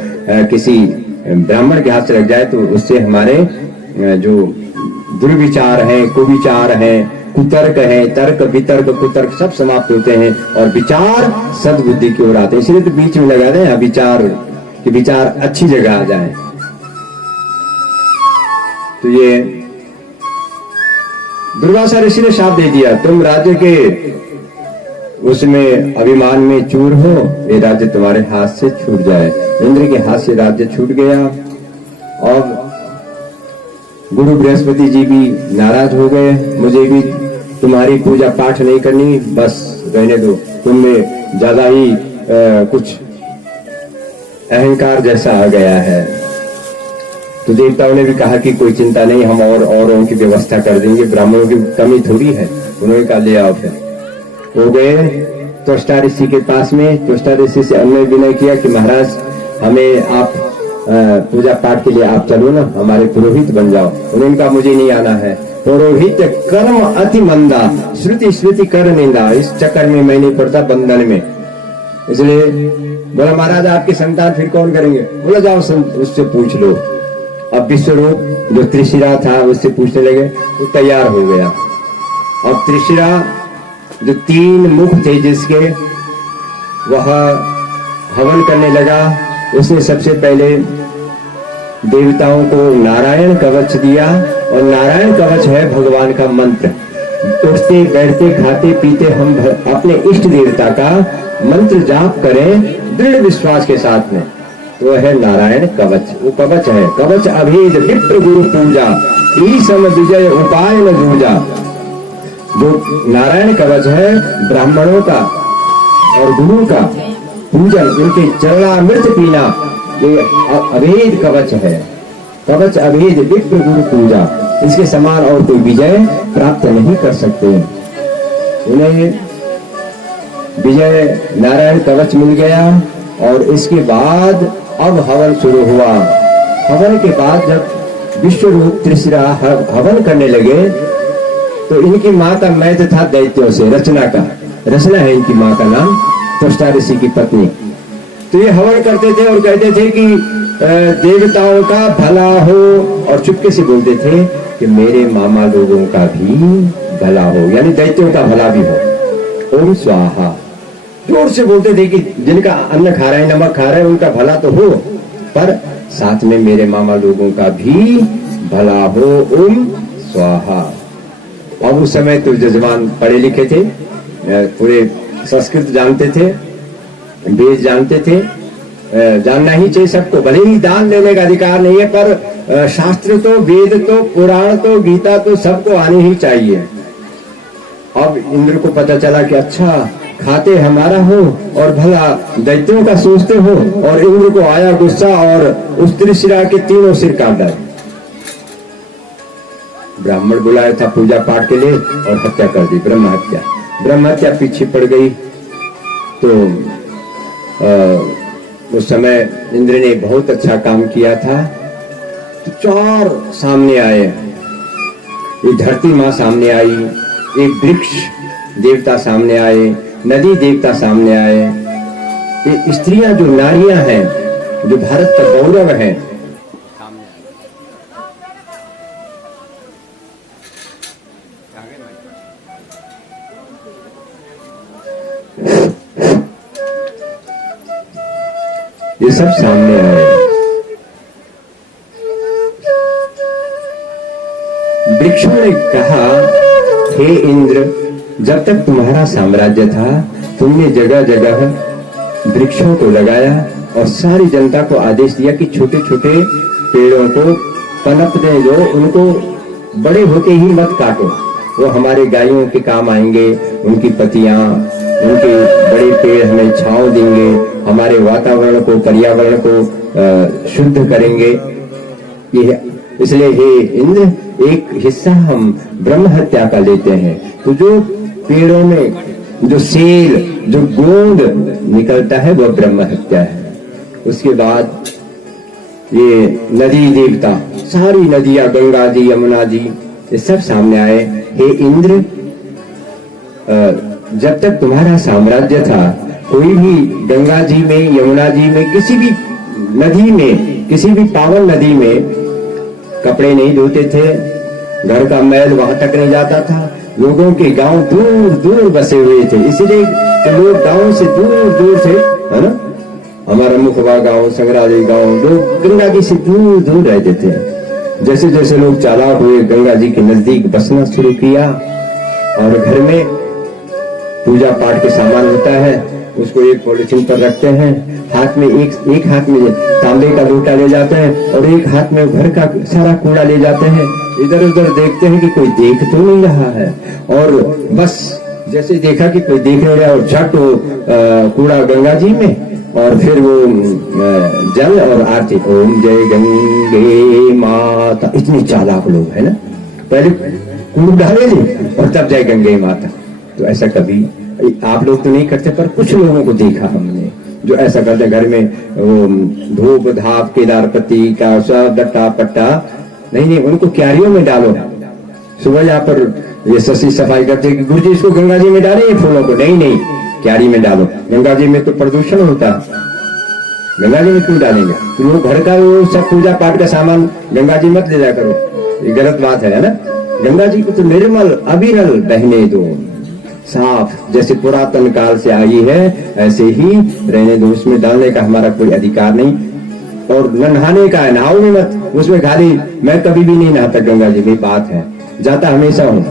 किसी ब्राह्मण के हाथ से लग जाए तो उससे हमारे जो दुर्विचार है, कुविचार है, कुतर्क है, तर्क वितर्क कुतर्क सब समाप्त होते हैं और विचार सद्बुद्धि की ओर आते हैं। इसलिए तो बीच में लगा दें विचार अच्छी जगह आ जाए। तो ये दुर्वासा ऋषि ने शाप दे दिया, तुम राज्य के उसमें अभिमान में चूर हो, ये राज्य तुम्हारे हाथ से छूट जाए। इंद्र के हाथ से राज्य छूट गया और गुरु बृहस्पति जी भी नाराज हो गए, मुझे भी तुम्हारी पूजा पाठ नहीं करनी, बस रहने दो, तुम में ज्यादा ही कुछ अहंकार जैसा आ गया है। तो देवताओं ने भी कहा कि कोई चिंता नहीं, हम औरों की व्यवस्था कर देंगे, ब्राह्मणों की कमी थोड़ी है। उन्होंने कहा ले आओ। फिर वो गए त्वष्टा ऋषि के पास में, त्वष्टा ऋषि से अन्य विनय किया कि महाराज हमें आप पूजा पाठ के लिए आप चलो ना, हमारे पुरोहित बन जाओ। उन्होंने कहा मुझे नहीं आना है, पुरोहित कर्म अति मंदा, श्रुति स्मृति कर निंदा, इस चक्कर में मैं नहीं पड़ता, बंधन में इसलिए बोला महाराज आपकी संतान फिर कौन करेंगे? बोला जाओ उससे पूछ लो। अब विश्वरूप जो त्रिशिरा था उससे पूछने लगे, वो तैयार हो गया। अब त्रिशिरा जो 3 मुख थे जिसके, वह हवन करने लगा। उसने सबसे पहले देवताओं को नारायण कवच दिया, और नारायण कवच है भगवान का मंत्र। उठते बैठते खाते पीते हम अपने इष्ट देवता का मंत्र जाप करें दृढ़ विश्वास के साथ में, तो है नारायण कवच। वो कवच है, कवच अभेद विप्र गुरु पूजा, ई सम विजय उपाय न दूजा। जो नारायण कवच है ब्राह्मणों का और गुरु का पूजन, उनके चरणामृत पीना, ये अभेद कवच है। कवच अभेद विप्र गुरु पूजा, इसके समान और कोई विजय प्राप्त नहीं कर सकते। उन्हें विजय नारायण कवच मिल गया। और इसके बाद अब हवन शुरू हुआ। हवन के बाद जब विश्वरूप त्रिशिरा हवन करने लगे, तो इनकी माँ का मैथ था दैत्यों से, रचना का, रचना है इनकी माँ का नाम, त्वष्टा ऋषि की पत्नी। तो ये हवन करते थे और कहते थे कि देवताओं का भला हो, और चुपके से बोलते थे कि मेरे मामा लोगों का भी भला हो, यानी दैत्यों का भला भी हो। ओम स्वाहा जोर से बोलते थे कि जिनका अन्न खा रहे हैं, नमक खा रहे हैं, उनका भला तो हो, पर साथ में मेरे मामा लोगों का भी भला हो। ओम स्वाहा। अब उस समय तो जजमान पढ़े लिखे थे, पूरे संस्कृत जानते थे, वेद जानते थे, जानना ही चाहिए सबको। भले ही दान लेने का अधिकार नहीं है, पर शास्त्र तो, वेद तो, पुराण तो, गीता तो सबको आनी ही चाहिए। अब इंद्र को पता चला कि अच्छा खाते हमारा हो और भला दैत्यों का सोचते हो, और इंद्र को आया गुस्सा और उस त्रिशिरा के 3 सिर काट डाले। ब्राह्मण बुलाया था पूजा पाठ के लिए और हत्या कर दी, ब्रह्म हत्या। ब्रह्म हत्या पीछे पड़ गई। तो उस समय इंद्र ने बहुत अच्छा काम किया था। तो 4 सामने आए, एक धरती माँ सामने आई, एक वृक्ष देवता सामने आए, नदी देवता सामने आए, ये स्त्रियां जो नारियां हैं, जो भारत का गौरव है, ये सब सामने आए। वृक्षों ने कहा, हे इंद्र, जब तक तुम्हारा साम्राज्य था तुमने जगह जगह वृक्षों को लगाया और सारी जनता को आदेश दिया कि छोटे छोटे पेड़ों को पनपने दो, उनको बड़े होते ही मत काटो, वो हमारे गायों के काम आएंगे, उनकी पत्तियां, उनके बड़े पेड़ हमें छांव देंगे, हमारे वातावरण को, पर्यावरण को शुद्ध करेंगे। ये इसलिए हे इंद्र, एक हिस्सा हम ब्रह्म हत्या का लेते हैं। तो जो पेड़ों में जो सेल, जो गोंद निकलता है, वह ब्रह्म हत्या है। उसके बाद ये नदी देवता, सारी नदियां, गंगा जी, यमुना जी, ये सब सामने आए। हे इंद्र, जब तक तुम्हारा साम्राज्य था, कोई भी गंगा जी में, यमुना जी में, किसी भी नदी में, किसी भी पावन नदी में कपड़े नहीं धोते थे, घर का मैल वहां तक नहीं जाता था। लोगों के गांव दूर दूर बसे हुए थे, इसलिए तो लोग गांव से दूर दूर थे, है ना। हमारा मुखबा गांव, संगरादेवी गांव, लोग गंगा जी से दूर दूर रहते थे। जैसे जैसे लोग चालाक हुए, गंगा जी के नजदीक बसना शुरू किया, और घर में पूजा पाठ के सामान होता है, उसको एक पॉलिथीन पर रखते हैं, हाथ में एक हाथ में तांबे का लोटा ले जाते हैं और एक हाथ में घर का सारा कूड़ा ले जाते हैं। इधर उधर देखते हैं कि कोई देख तो नहीं रहा है, और बस जैसे देखा कि कोई देख नहीं रहा, और झट वो कूड़ा गंगा जी में, और फिर वो जल और आरती, ओम जय गंगे माता। इतनी चालाक लोग है ना, पहले कूड़ डाले और तब जय गंगे माता। तो ऐसा कभी आप लोग तो नहीं करते, पर कुछ लोगों को देखा हमने जो ऐसा करते। घर में वो धूप धाप केदारपति का सब डट्टा पट्टा नहीं, उनको क्यारियों में डालो। सुबह यहाँ पर ये ससी सफाई करते कि गुरुजी इसको गंगा जी में डाले, ये फूलों को नहीं, क्यारी में डालो। गंगा जी में तो प्रदूषण होता है, गंगा जी में क्यों डालेंगे? तो वो घर का वो सब पूजा पाठ का सामान गंगा जी मत ले जा करो, ये गलत बात है ना। गंगा जी को तो निर्मल अविरल बहने दो, साफ, जैसे पुरातन काल से आई है ऐसे ही रहने दो, उसमें डालने का हमारा कोई अधिकार नहीं। और न नहाने का है, नहाओ भी मत उसमें, खाली मैं कभी भी नहीं नहाता गंगा जी में, बात है, जाता हमेशा हूँ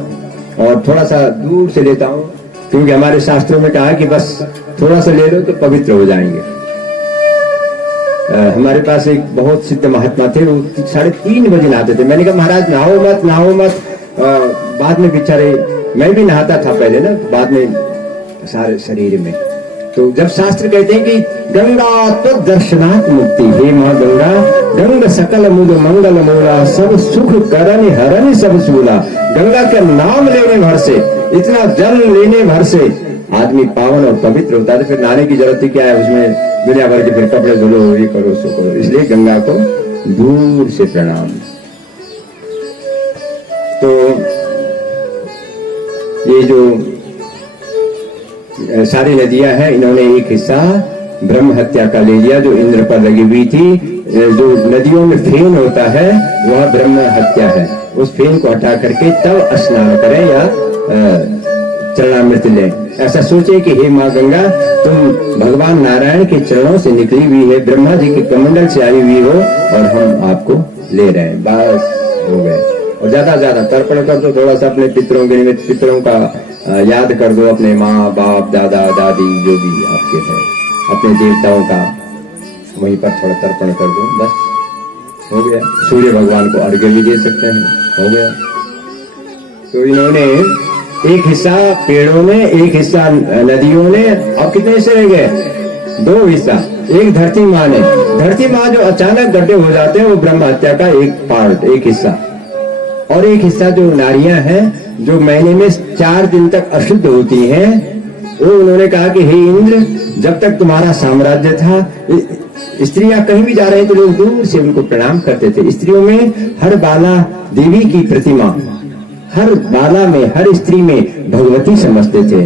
और थोड़ा सा दूर से लेता हूँ, क्योंकि हमारे शास्त्रों में कहा है कि बस थोड़ा सा ले लो तो पवित्र हो जाएंगे। हमारे पास एक बहुत सिद्ध महात्मा थे, वो 3:30 बजे नहाते थे। मैंने कहा महाराज नहाओ मत, नहाओ मत। बाद में बेचारे, मैं भी नहाता था पहले ना, बाद में सारे शरीर में। तो जब शास्त्र कहते हैं कि गंगा तो दर्शनात् मुक्ति, हे माँ गंगा, गंग सकल मुद मंगल मूला, सब सुख करन हरन सब सूला। गंगा का नाम लेने भर से, इतना जल लेने भर से आदमी पावन और पवित्र होता है। फिर नहाने की जरूरत क्या है उसमें, दुनिया भर के फिर कपड़े धुलो, ये करो सो करो। इसलिए गंगा को दूर से प्रणाम। तो ये जो सारी नदियां हैं, इन्होंने एक हिस्सा ब्रह्म हत्या का ले लिया जो इंद्र पर लगी हुई थी। जो नदियों में फेन होता है वह ब्रह्म हत्या है, उस फेन को हटा करके तब स्नान करें या चरणामृत लें। ऐसा सोचे कि हे माँ गंगा, तुम भगवान नारायण के चरणों से निकली हुई है, ब्रह्मा जी के कमंडल से आई हुई हो और हम आपको ले रहे हैं, बस हो गए। और ज्यादा ज्यादा तर्पण कर दो, थोड़ा सा अपने पितरों के निमित्त, पितरों का याद कर दो, अपने माँ बाप दादा दादी जो भी आपके हैं, अपने देवताओं का वहीं पर थोड़ा तर्पण कर दो, बस हो गया। सूर्य भगवान को अर्घ्य भी दे सकते हैं, हो गया। तो इन्होंने एक हिस्सा पेड़ों ने, एक हिस्सा नदियों ने, अब कितने हिस्से रह गए? 2 हिस्सा। एक धरती माँ ने, धरती माँ जो अचानक गड्ढे हो जाते हैं वो ब्रह्म हत्या का एक पार्ट, एक हिस्सा। और एक हिस्सा जो नारियां हैं जो महीने में 4 दिन तक अशुद्ध होती हैं, वो उन्होंने कहा कि हे इंद्र, जब तक तुम्हारा साम्राज्य था, स्त्रियां कहीं भी जा रही तो लोग दूर से उनको प्रणाम करते थे। स्त्रियों में हर बाला देवी की प्रतिमा, हर बाला में, हर स्त्री में भगवती समझते थे।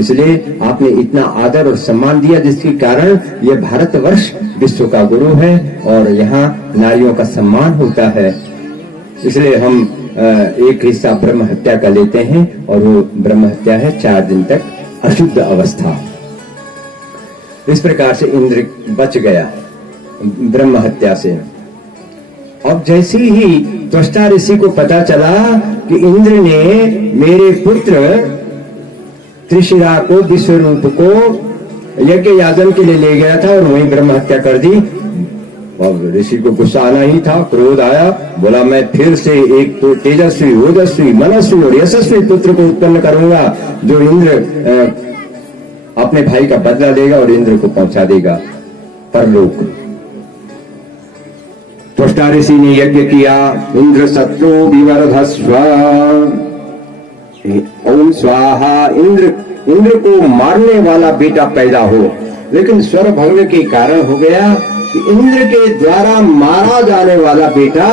इसलिए आपने इतना आदर और सम्मान दिया जिसके कारण ये भारतवर्ष विश्व का गुरु है और यहाँ नारियों का सम्मान होता है। इसलिए हम एक हिस्सा ब्रह्म हत्या का लेते हैं और वो ब्रह्म हत्या है 4 दिन तक अशुद्ध अवस्था। इस प्रकार से इंद्र बच गया ब्रह्म हत्या से। अब जैसे ही त्वष्टा ऋषि को पता चला कि इंद्र ने मेरे पुत्र त्रिशिरा को, विश्वरूप को यज्ञ याजन के लिए ले गया था और वहीं ब्रह्म हत्या कर दी। अब ऋषि को गुस्सा आना ही था, क्रोध आया, बोला मैं फिर से एक तो तेजस्वी, ओजस्वी, मनस्वी और यशस्वी पुत्र को उत्पन्न करूंगा जो इंद्र अपने भाई का बदला लेगा और इंद्र को पहुंचा देगा परलोक। त्वष्टा ऋषि ने यज्ञ किया, इंद्र शत्रु विवर्धस्व, ओम स्वाहा, इंद्र को मारने वाला बेटा पैदा हो। लेकिन स्वर भंग के कारण हो गया कि इंद्र के द्वारा मारा जाने वाला बेटा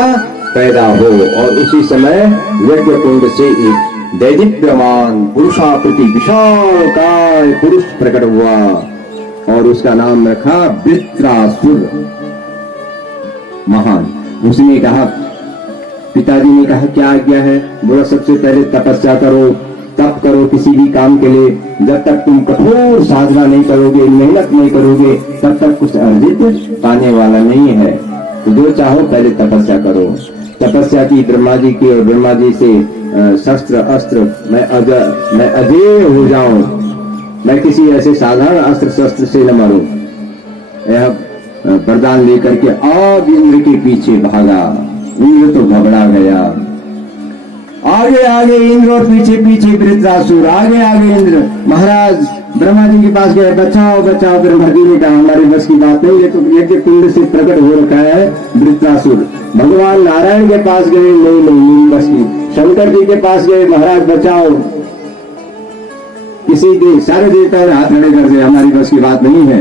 पैदा हो। और उसी समय यज्ञ कुंड से एक दैदिप्यमान पुरुषाकृति विशालकाय पुरुष प्रकट हुआ और उसका नाम रखा वृत्रासुर महान। उसने कहा, पिताजी ने कहा क्या आज्ञा है? बोला सबसे पहले तपस्या करो, तप करो किसी भी काम के लिए। जब तक तुम कठोर साधना नहीं करोगे, मेहनत नहीं करोगे, तब तक कुछ अर्जित पाने वाला नहीं है। तो जो चाहो पहले तपस्या करो। तपस्या की ब्रह्मा जी की और ब्रह्मा जी से शस्त्र अस्त्र, मैं अजेय हो जाऊं, मैं किसी ऐसे साधारण अस्त्र शस्त्र से न मरूं, यह वरदान लेकर के अब इंद्र के पीछे भागा। इंद्र तो घबरा गया, आगे आगे इंद्र और पीछे पीछे वृत्रासुर, आगे आगे इंद्र। महाराज ब्रह्मा जी के पास गए, बचाओ बचाओ। ब्रह्मा जी ने कहा हमारे बस की बात नहीं, ये तो यज्ञ कुंड से प्रकट हो रखा है वृत्रासुर। भगवान नारायण के पास गए, नहीं बस की। शंकर जी के पास गए, महाराज बचाओ। किसी के सारे देवताओं ने हाथ खड़े कर दिए, हमारी बस की बात नहीं है,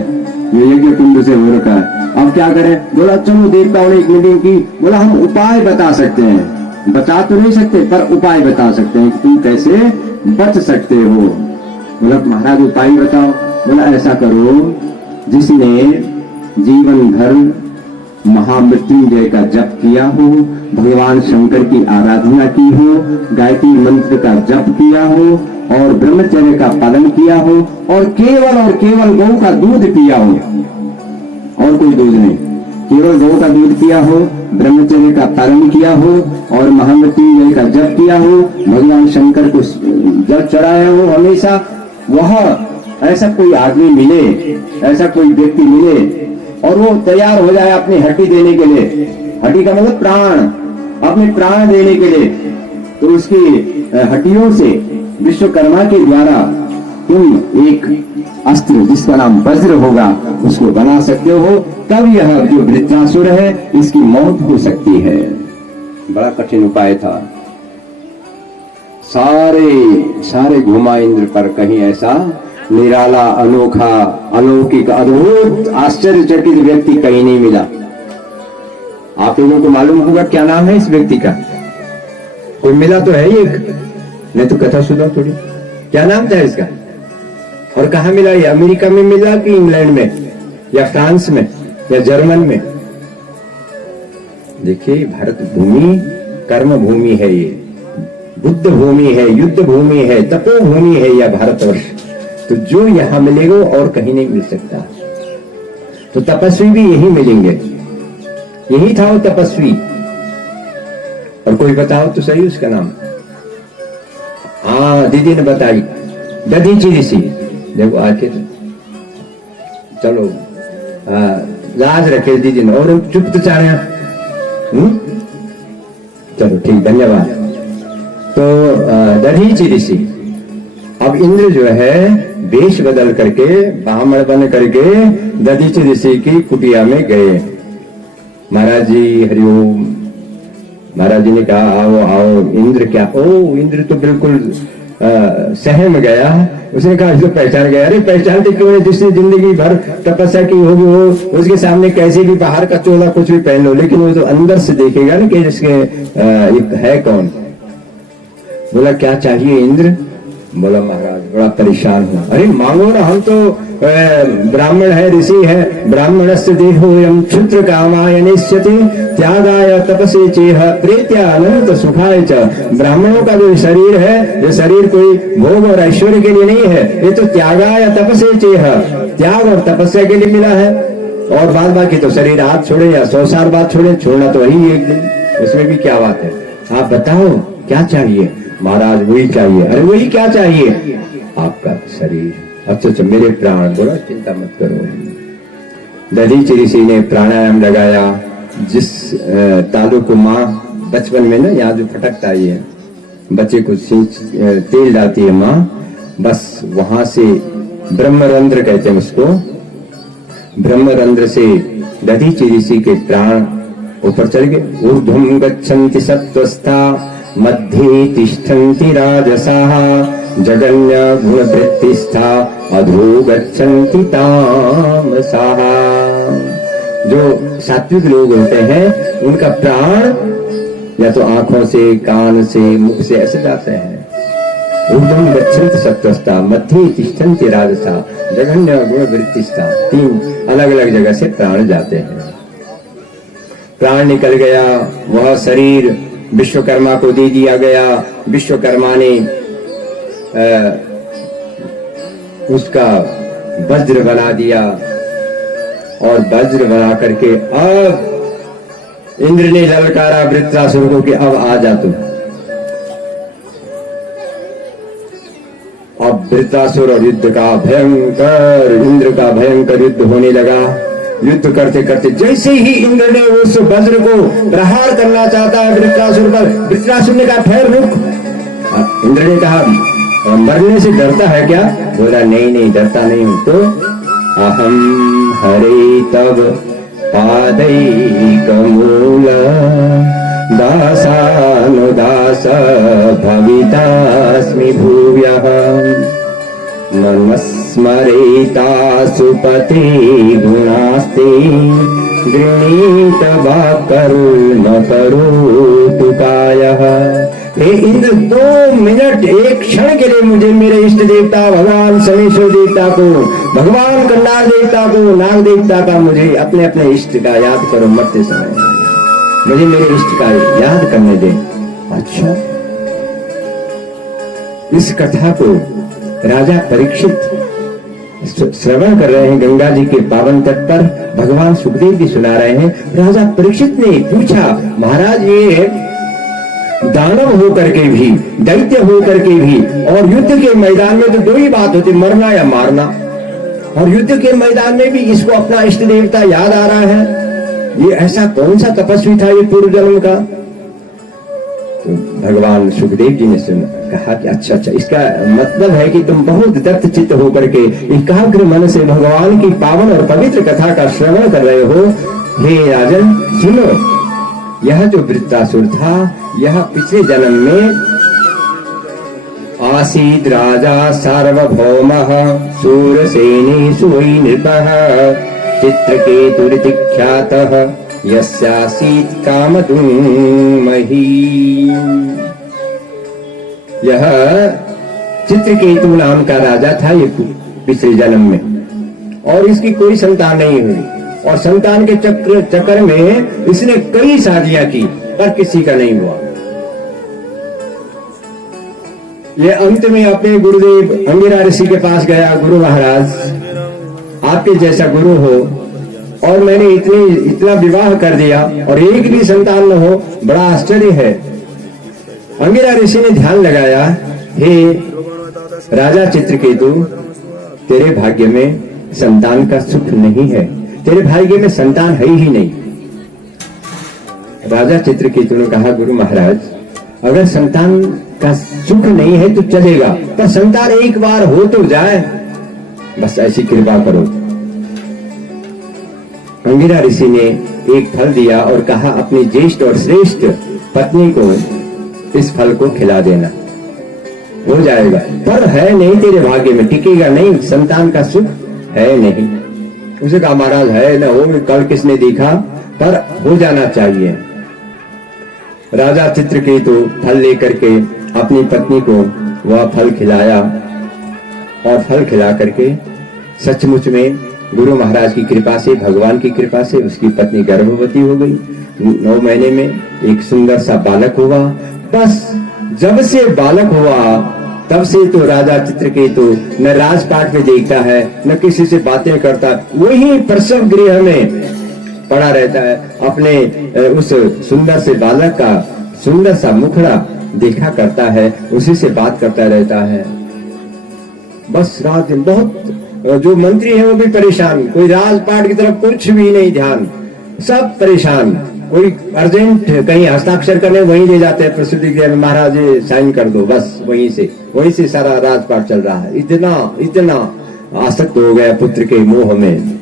ये यज्ञ कुंड से हो रखा है, अब क्या करें? बोला चलो, देवताओं ने एक मीटिंग की। बोला हम उपाय बता सकते हैं, बता तो नहीं सकते पर उपाय बता सकते हैं कि तुम कैसे बच सकते हो। बोला महाराज उपाय बताओ। बोला ऐसा करो, जिसने जीवन भर महामृत्युंजय का जप किया हो, भगवान शंकर की आराधना की हो, गायत्री मंत्र का जप किया हो और ब्रह्मचर्य का पालन किया हो और केवल गौ का दूध पिया हो, और कोई दूध नहीं, केवल गौ का दूध पिया हो, ब्रह्मचर्य का पालन किया हो और महामृत्युंजय का जप किया हो, भगवान शंकर को जल चढ़ाया हो हमेशा, वह ऐसा कोई आदमी मिले, ऐसा कोई व्यक्ति मिले और वो तैयार हो जाए अपनी हड्डी देने के लिए, हड्डी का मतलब प्राण, अपने प्राण देने के लिए, तो उसकी हड्डियों से विश्वकर्मा के द्वारा तुम एक अस्त्र जिसका नाम वज्र होगा उसको बना सकते हो, तब यह जो वृत्रासुर है इसकी मौत हो सकती है। बड़ा कठिन उपाय था। सारे घुमा इंद्र पर कहीं ऐसा निराला, अनोखा, अलौकिक, अद्भुत, आश्चर्यचकित व्यक्ति कहीं नहीं मिला। आप लोगों को मालूम होगा क्या नाम है इस व्यक्ति का? कोई मिला तो है एक, नहीं तो कथा सुनो थोड़ी। क्या नाम था इसका और कहाँ मिला? ये अमेरिका में मिला कि इंग्लैंड में या फ्रांस में या जर्मन में? देखिए, भारत भूमि कर्म भूमि है, ये बुद्ध भूमि है, युद्ध भूमि है, तपो भूमि है यह भारतवर्ष। तो जो यहां मिलेगा और कहीं नहीं मिल सकता। तो तपस्वी भी यही मिलेंगे, यही था वो तपस्वी। और कोई बताओ तो सही उसका नाम। हाँ, दीदी ने बताई, दधीची ऋषि। देखो आके चलो लाज रखे दीदी ने, और चुप तो चाहे। चलो ठीक, धन्यवाद। तो दधीची ऋषि, अब इंद्र जो है वेश बदल करके, ब्राह्मण बन करके दधीची ऋषि की कुटिया में गए। महाराज जी हरिओम। महाराज जी ने कहा आओ आओ। इंद्र क्या, ओ इंद्र तो बिल्कुल सहम गया। उसने कहा इसको पहचान गया। अरे पहचानते क्यों नहीं? जिसने जिंदगी भर तपस्या की होगी वो उसके सामने कैसे भी बाहर का चोला कुछ भी पहन लो, लेकिन वो तो अंदर से देखेगा ना कि जिसके है कौन। बोला क्या चाहिए इंद्र? बोला महाराज बड़ा परेशान हूं। अरे मांगो ना, हम तो ब्राह्मण है, ऋषि है। ब्राह्मणस्य देहोयं क्षुद्र कामायनिष्यति त्यागाय तपसे चेह प्रेत्या अनंत सुखाय च। ब्राह्मणों का जो शरीर है, जो शरीर कोई भोग और ऐश्वर्य के लिए नहीं है, ये तो त्यागाय तपसे चेह, त्याग और तपस्या के लिए मिला है। और बाद बाकी तो शरीर हाथ छोड़े या 100 साल बाद छोड़े, छोड़ना तो वही एक दिन, उसमें भी क्या बात है। आप बताओ क्या चाहिए? महाराज वही चाहिए। अरे वही क्या चाहिए? आपका शरीर। अच्छा मेरे प्राण। बोला चिंता मत करो। दधीची ऋषि ने प्राणायाम लगाया। जिस तालु को माँ बचपन में ना, यहाँ जो फटकता है बच्चे को तेल डालती है माँ, बस वहां से ब्रह्मरंध्र कहते हैं उसको, ब्रह्मरंध्र से दधीची ऋषि के प्राण ऊपर चल गए। ऊर्ध्वं गच्छन्ति सत्त्वस्था मध्ये तिष्ठन्ति राजसाः जगन्य गुणवृत्तिस्था अधो गच्छन्ति तामसाः। जो सात्विक लोग होते हैं उनका प्राण या तो आंखों से, कान से, मुख से ऐसे जाते हैं। ऊर्ध्वं गच्छन्ति सत्त्वस्था मध्ये तिष्ठन्ति राजसा जगन्य गुणवृत्तिस्था। 3 अलग अलग जगह से प्राण जाते हैं। प्राण निकल गया, वह शरीर विश्वकर्मा को दे दिया गया। विश्वकर्मा ने उसका वज्र बना दिया और वज्र बना करके अब इंद्र ने ललकारा वृत्रासुर को कि अब आ जा तू। अब वृत्रासुर और युद्ध का भयंकर, इंद्र का भयंकर युद्ध होने लगा। युद्ध करते करते जैसे ही इंद्र ने उस वज्र को प्रहार करना चाहता है वृत्रासुर पर, वृत्रासुर ने कहा ठहर रुक। इंद्र ने कहा मरने से डरता है क्या? बोला नहीं डरता नहीं हूं। तो अहम हरे तब पादैकमूल दासानुदास भवितास्मि भूयः नमस्मरेता सुपते गुणास्ते गृणीत वाक्करुण करोतु कायः। हे इंद्र 2 मिनट एक क्षण के लिए मुझे मेरे इष्ट देवता भगवान शनेश्वर देवता को, भगवान कन्नार देवता को, नाग देवता का मुझे अपने अपने इष्ट का याद करो मरते समय, मुझे मेरे इष्ट का याद करने दे। अच्छा, इस कथा को राजा परीक्षित श्रवण कर रहे हैं, गंगा जी के पावन तट पर भगवान सुखदेव जी सुना रहे हैं। राजा परीक्षित ने पूछा, महाराज ये दानव होकर के भी, दैत्य होकर के भी, और युद्ध के मैदान में तो 2 ही बात होती, मरना या मारना, और युद्ध के मैदान में भी इसको अपना इष्ट देवता याद आ रहा है, ये ऐसा कौन सा तपस्वी था ये पूर्व जन्म का? तो भगवान सुखदेव जी ने कहा कि अच्छा, इसका मतलब है कि तुम बहुत दत्त चित्त होकर के एकाग्र मन से भगवान की पावन और पवित्र कथा का श्रवण कर रहे हो। हे राजन सुनो, यह जो वृत्तासुर था, यह पिछले जन्म में आसीद राजा सार्वभौमः शूरसेनी सुई नृपः चित्रकेतुरितिख्यातः यस्यासीत् कामधूमहि। यह चित्रकेतु नाम का राजा था ये पिछले जन्म में, और इसकी कोई संतान नहीं हुई, और संतान के चक्कर में इसने कई शादियां की पर किसी का नहीं हुआ। ये अंत में अपने गुरुदेव अंगिरा ऋषि के पास गया, गुरु महाराज आपके जैसा गुरु हो, और मैंने इतना विवाह कर दिया और एक भी संतान न हो, बड़ा आश्चर्य है। अंगिरा ऋषि ने ध्यान लगाया, हे राजा चित्रकेतु, तेरे भाग्य में संतान का सुख नहीं है, तेरे भाग्य में संतान है ही नहीं। राजा चित्रकेतु ने कहा, गुरु महाराज अगर संतान का सुख नहीं है तो चलेगा, पर संतान एक बार हो तो जाए, बस ऐसी कृपा करो। अंगिरा ऋषि ने एक फल दिया और कहा, अपनी ज्येष्ठ और श्रेष्ठ पत्नी को इस फल को खिला देना, हो जाएगा। पर है नहीं तेरे भाग्य में, टिकेगा नहीं, संतान का सुख है नहीं। उसे कहा, महाराज है ना हो, कल किसने देखा, पर हो जाना चाहिए। राजा चित्रकेतु फल लेकर के अपनी पत्नी को वह फल खिलाया, और फल खिला करके सचमुच में गुरु महाराज की कृपा से, भगवान की कृपा से उसकी पत्नी गर्भवती हो गई। 9 महीने में एक सुंदर सा बालक हुआ। बस जब से बालक हुआ तब से तो राजा चित्रकेतु न राजपाट में देखता है, न किसी से बातें करता, वही प्रसव गृह में पड़ा रहता है, अपने उस सुंदर से बालक का सुंदर सा मुखड़ा देखा करता है, उसी से बात करता रहता है। बस रात दिन बहुत, जो मंत्री है वो भी परेशान, कोई राजपाट की तरफ कुछ भी नहीं ध्यान, सब परेशान। कोई अर्जेंट कहीं हस्ताक्षर करने वहीं ले जाते हैं प्रस्तुति गृह में, महाराज साइन कर दो, बस वहीं से सारा राजपाट चल रहा है। इतना आसक्त हो गया पुत्र के मोह में।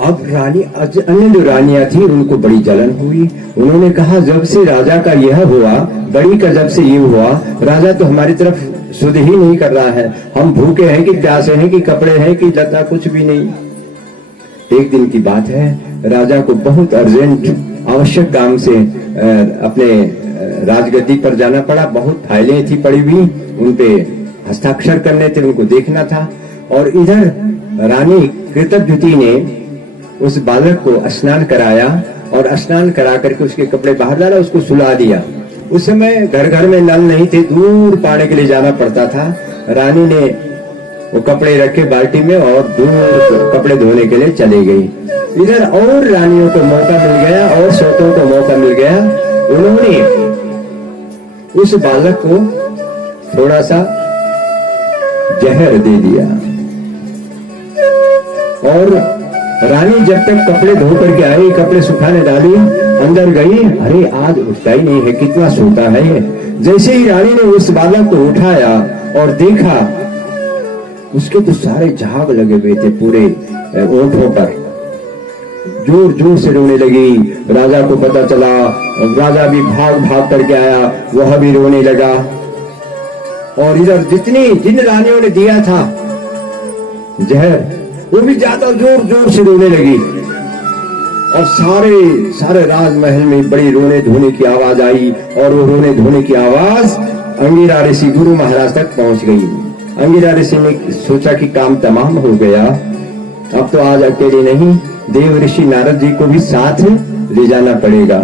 अब रानी, अन्य जो रानियां थी उनको बड़ी जलन हुई। उन्होंने कहा, जब से राजा का यह हुआ, बड़ी का जब से ये हुआ, राजा तो हमारी तरफ शुद्ध ही नहीं कर रहा है, हम भूखे हैं कि प्यासे हैं कि कपड़े हैं कि लता, कुछ भी नहीं। एक दिन की बात है, राजा को बहुत अर्जेंट आवश्यक काम से अपने राजगद्दी पर जाना पड़ा। बहुत फाइलें थी पड़ी हुई, उनपे हस्ताक्षर करने थे, उनको देखना था। और इधर रानी कृतज्ञति ने उस बालक को स्नान कराया, और स्नान करा करके उसके कपड़े बाहर डाला, उसको सुला दिया। उस समय घर घर में नल नहीं थे, दूर पानी के लिए जाना पड़ता था। रानी ने वो कपड़े रखे बाल्टी में और दूर कपड़े धोने के लिए चली गई। इधर और रानियों को मौका मिल गया और सोतों को मौका मिल गया। उन्होंने उस बालक को थोड़ा सा जहर दे दिया, और रानी जब तक कपड़े धो करके आई, कपड़े सुखाने डाली, अंदर गई, अरे आज उठता ही नहीं है, कितना सोता है ये। जैसे ही रानी ने उस बालक को उठाया और देखा, उसके तो सारे झाग लगे हुए थे पूरे ओंठों पर। जोर जोर से रोने लगी। राजा को पता चला, राजा भी भाग करके आया, वह भी रोने लगा। और इधर जिन रानियों ने दिया था जहर, वो भी ज्यादा जोर जोर से रोने लगी। और सारे सारे राजमहल में बड़ी रोने धोने की आवाज आई, और वो रोने धोने की आवाज अंगिरा ऋषि गुरु महाराज तक पहुंच गई। अंगिरा ऋषि ने सोचा कि काम तमाम हो गया, अब तो आज अकेले नहीं, देव ऋषि नारद जी को भी साथ ले जाना पड़ेगा।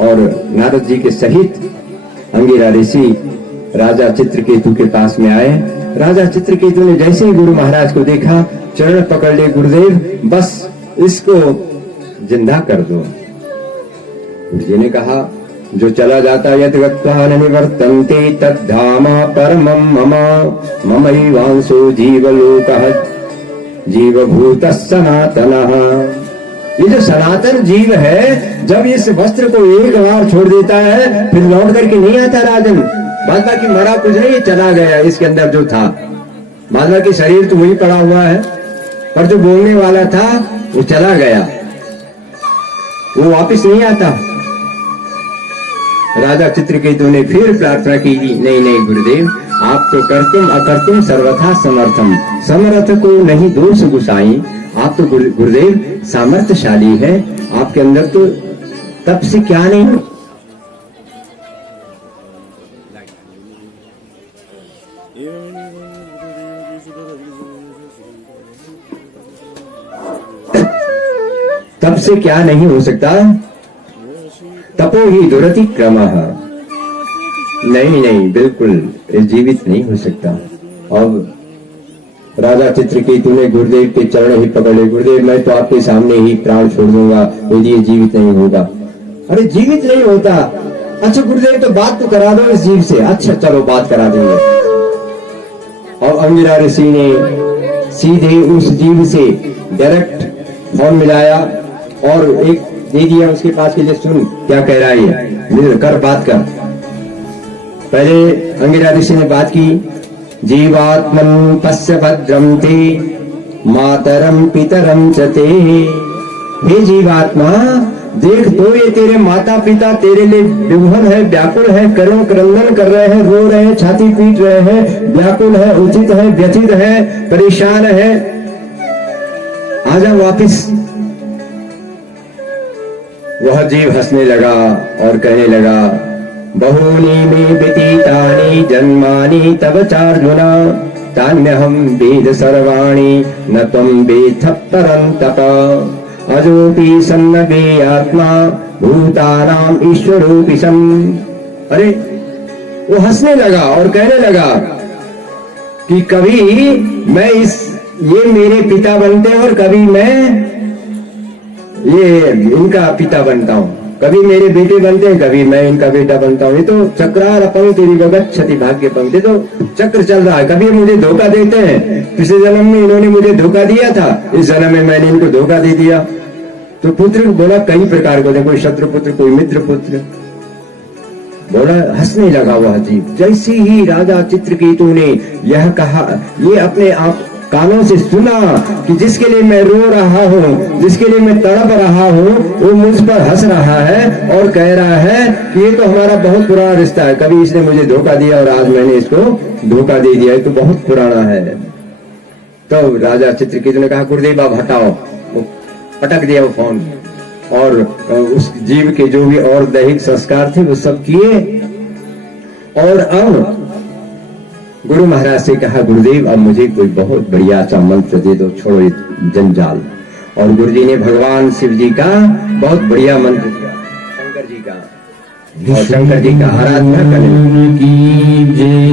और नारद जी के सहित अंगिरा ऋषि राजा चित्रकेतु के पास में आए। राजा चित्रकेतु ने जैसे ही गुरु महाराज को देखा, चरण पकड़ लिए, गुरुदेव बस इसको जिंदा कर दो। गुरु जी ने कहा, जो चला जाता यद गत्वा न निवर्तन्ते तद्धामा परमं मम ममैवांशो जीवलोकः जीवभूतः सनातनः। ये जो सनातन जीव है, जब इस वस्त्र को एक बार छोड़ देता है फिर लौट करके नहीं आता राजन। बाद बाकी मरा कुछ नहीं, चला गया, इसके अंदर जो था। बाद बाकी शरीर तो वही पड़ा हुआ है, पर जो बोलने वाला था वो चला गया, वो वापस नहीं आता। राजा चित्रकेतु ने फिर प्रार्थना की, नहीं नहीं गुरुदेव, आप तो कर्तुम अकर्तुम सर्वथा समर्थम, समर्थ को नहीं दोष गुसाई। आप तो गुरुदेव सामर्थ्यशाली है, आपके अंदर तो तप से क्या नहीं। तप से क्या नहीं हो सकता, तपो ही दुरति क्रमः। नहीं नहीं, बिल्कुल जीवित नहीं हो सकता। अब राजा चित्रकेतु ने गुरुदेव के चरण ही पकड़े, गुरुदेव मैं तो आपके सामने ही प्राण छोड़ दूंगा यदि ये जीवित नहीं होगा। अरे जीवित नहीं होता, अच्छा गुरुदेव तो बात तो करा दो इस जीव से। अच्छा चलो बात करा देंगे। और अंगिरा ऋषि ने सीधे उस जीव से डायरेक्ट फोन मिलाया और एक दे दिया उसके पास के लिए, सुन क्या कह रहा है, मिल कर बात कर। पहले अंगिरा ऋषि ने बात की, जीवात्मन पश्य भद्रम ते मातरम पितरम च ते। हे जीवात्मा, देख तो ये तेरे माता पिता तेरे लिए विभोर है, व्याकुल है, करुण क्रंदन कर रहे हैं, रो रहे हैं, छाती पीट रहे हैं, व्याकुल है, उचित है, व्यथित है, परेशान है, आजा वापिस। वह जीव हंसने लगा और कहने लगा, बहूनि मे व्यतीतानि जन्मानि तव चार्जुन तान्यहं वेद सर्वाणि न त्वं वेत्थ परन्तप अजोपि सन्न वे आत्मा भूतानाम ईश्वरोऽपि सन्। अरे वो हंसने लगा और कहने लगा कि कभी ये मेरे पिता बनते हैं और कभी मैं ये इनका पिता बनता हूँ, कभी मेरे बेटे बनते हैं, कभी मैं इनका बेटा बनता हूँ। ये तो चक्रार पंक्ति गच्छति भाग्य पंक्ति, तो चक्र चल रहा है। कभी मुझे धोखा देते हैं, पिछले जन्म में इन्होंने मुझे धोखा दिया था, इस जन्म में मैंने इनको धोखा दे दिया। तो पुत्र बोला कई प्रकार को, कोई शत्रु पुत्र, कोई मित्र पुत्र। बोला, हंसने लगा वह जीव। जैसे ही राजा चित्रकेतु ने यह कहा, ये अपने आप कानों से सुना कि जिसके लिए मैं रो रहा हूँ, जिसके लिए मैं तड़प रहा हूँ, वो मुझ पर हंस रहा है और कह रहा है कि ये तो हमारा बहुत पुराना रिश्ता है, कभी इसने मुझे धोखा दिया और आज मैंने इसको धोखा दे दिया, ये तो बहुत पुराना है। तो राजा चित्रकेतु ने कहा, गुरुदेव आप हटाओ। वो पटक दिया वो फोन, और उस जीव के जो भी और दैहिक संस्कार थे वो सब किए। और अब गुरु महाराज से कहा, गुरुदेव अब मुझे कोई बहुत बढ़िया सा मंत्र दे दो, छोड़ो ये जंजाल। और गुरु जी ने भगवान शिव जी का बहुत बढ़िया मंत्र दिया, शंकर जी का, और शंकर जी का आराधना करने की जय,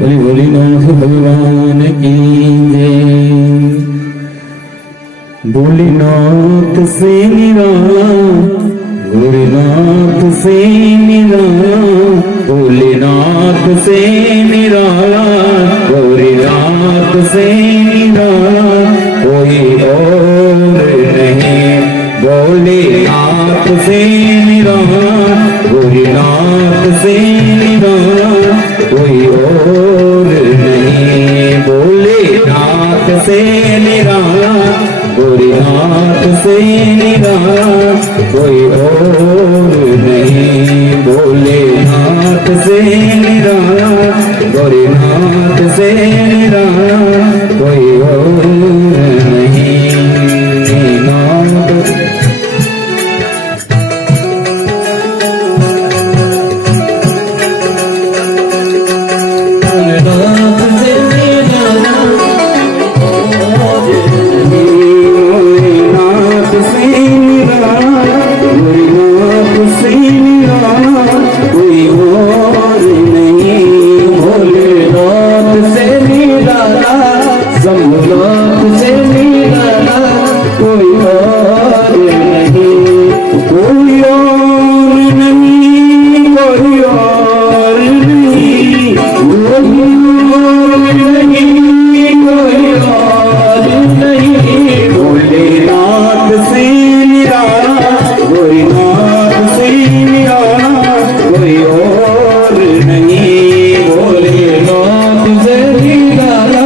बोली भोलेनाथ भगवान की जय। भोलेनाथ से निराला, भोलेनाथ से निराला, भोलेनाथ से निराला, भोलेनाथ से निराला कोई और नहीं। भोलेनाथ से निराला, भोलेनाथ से निराला कोई और नहीं। भोलेनाथ से निराला, भोलेनाथ से निराला कोई और नहीं। भोलेनाथ से निराला, भोलेनाथ से निराला कोई और नहीं। भोलेनाथ से निराला भोलेनाथ से निराला, भोलेनाथ से निराला कोई और नहीं। भोलेनाथ से निराला शंभुनाथ से निराला कोई और नहीं। कोई और नहीं, कोई और नहीं, कोई और नहीं, कोई और नहीं। भोलेनाथ से निराला, भोलेनाथ से निराला कोई और नहीं। भोलेनाथ से निराला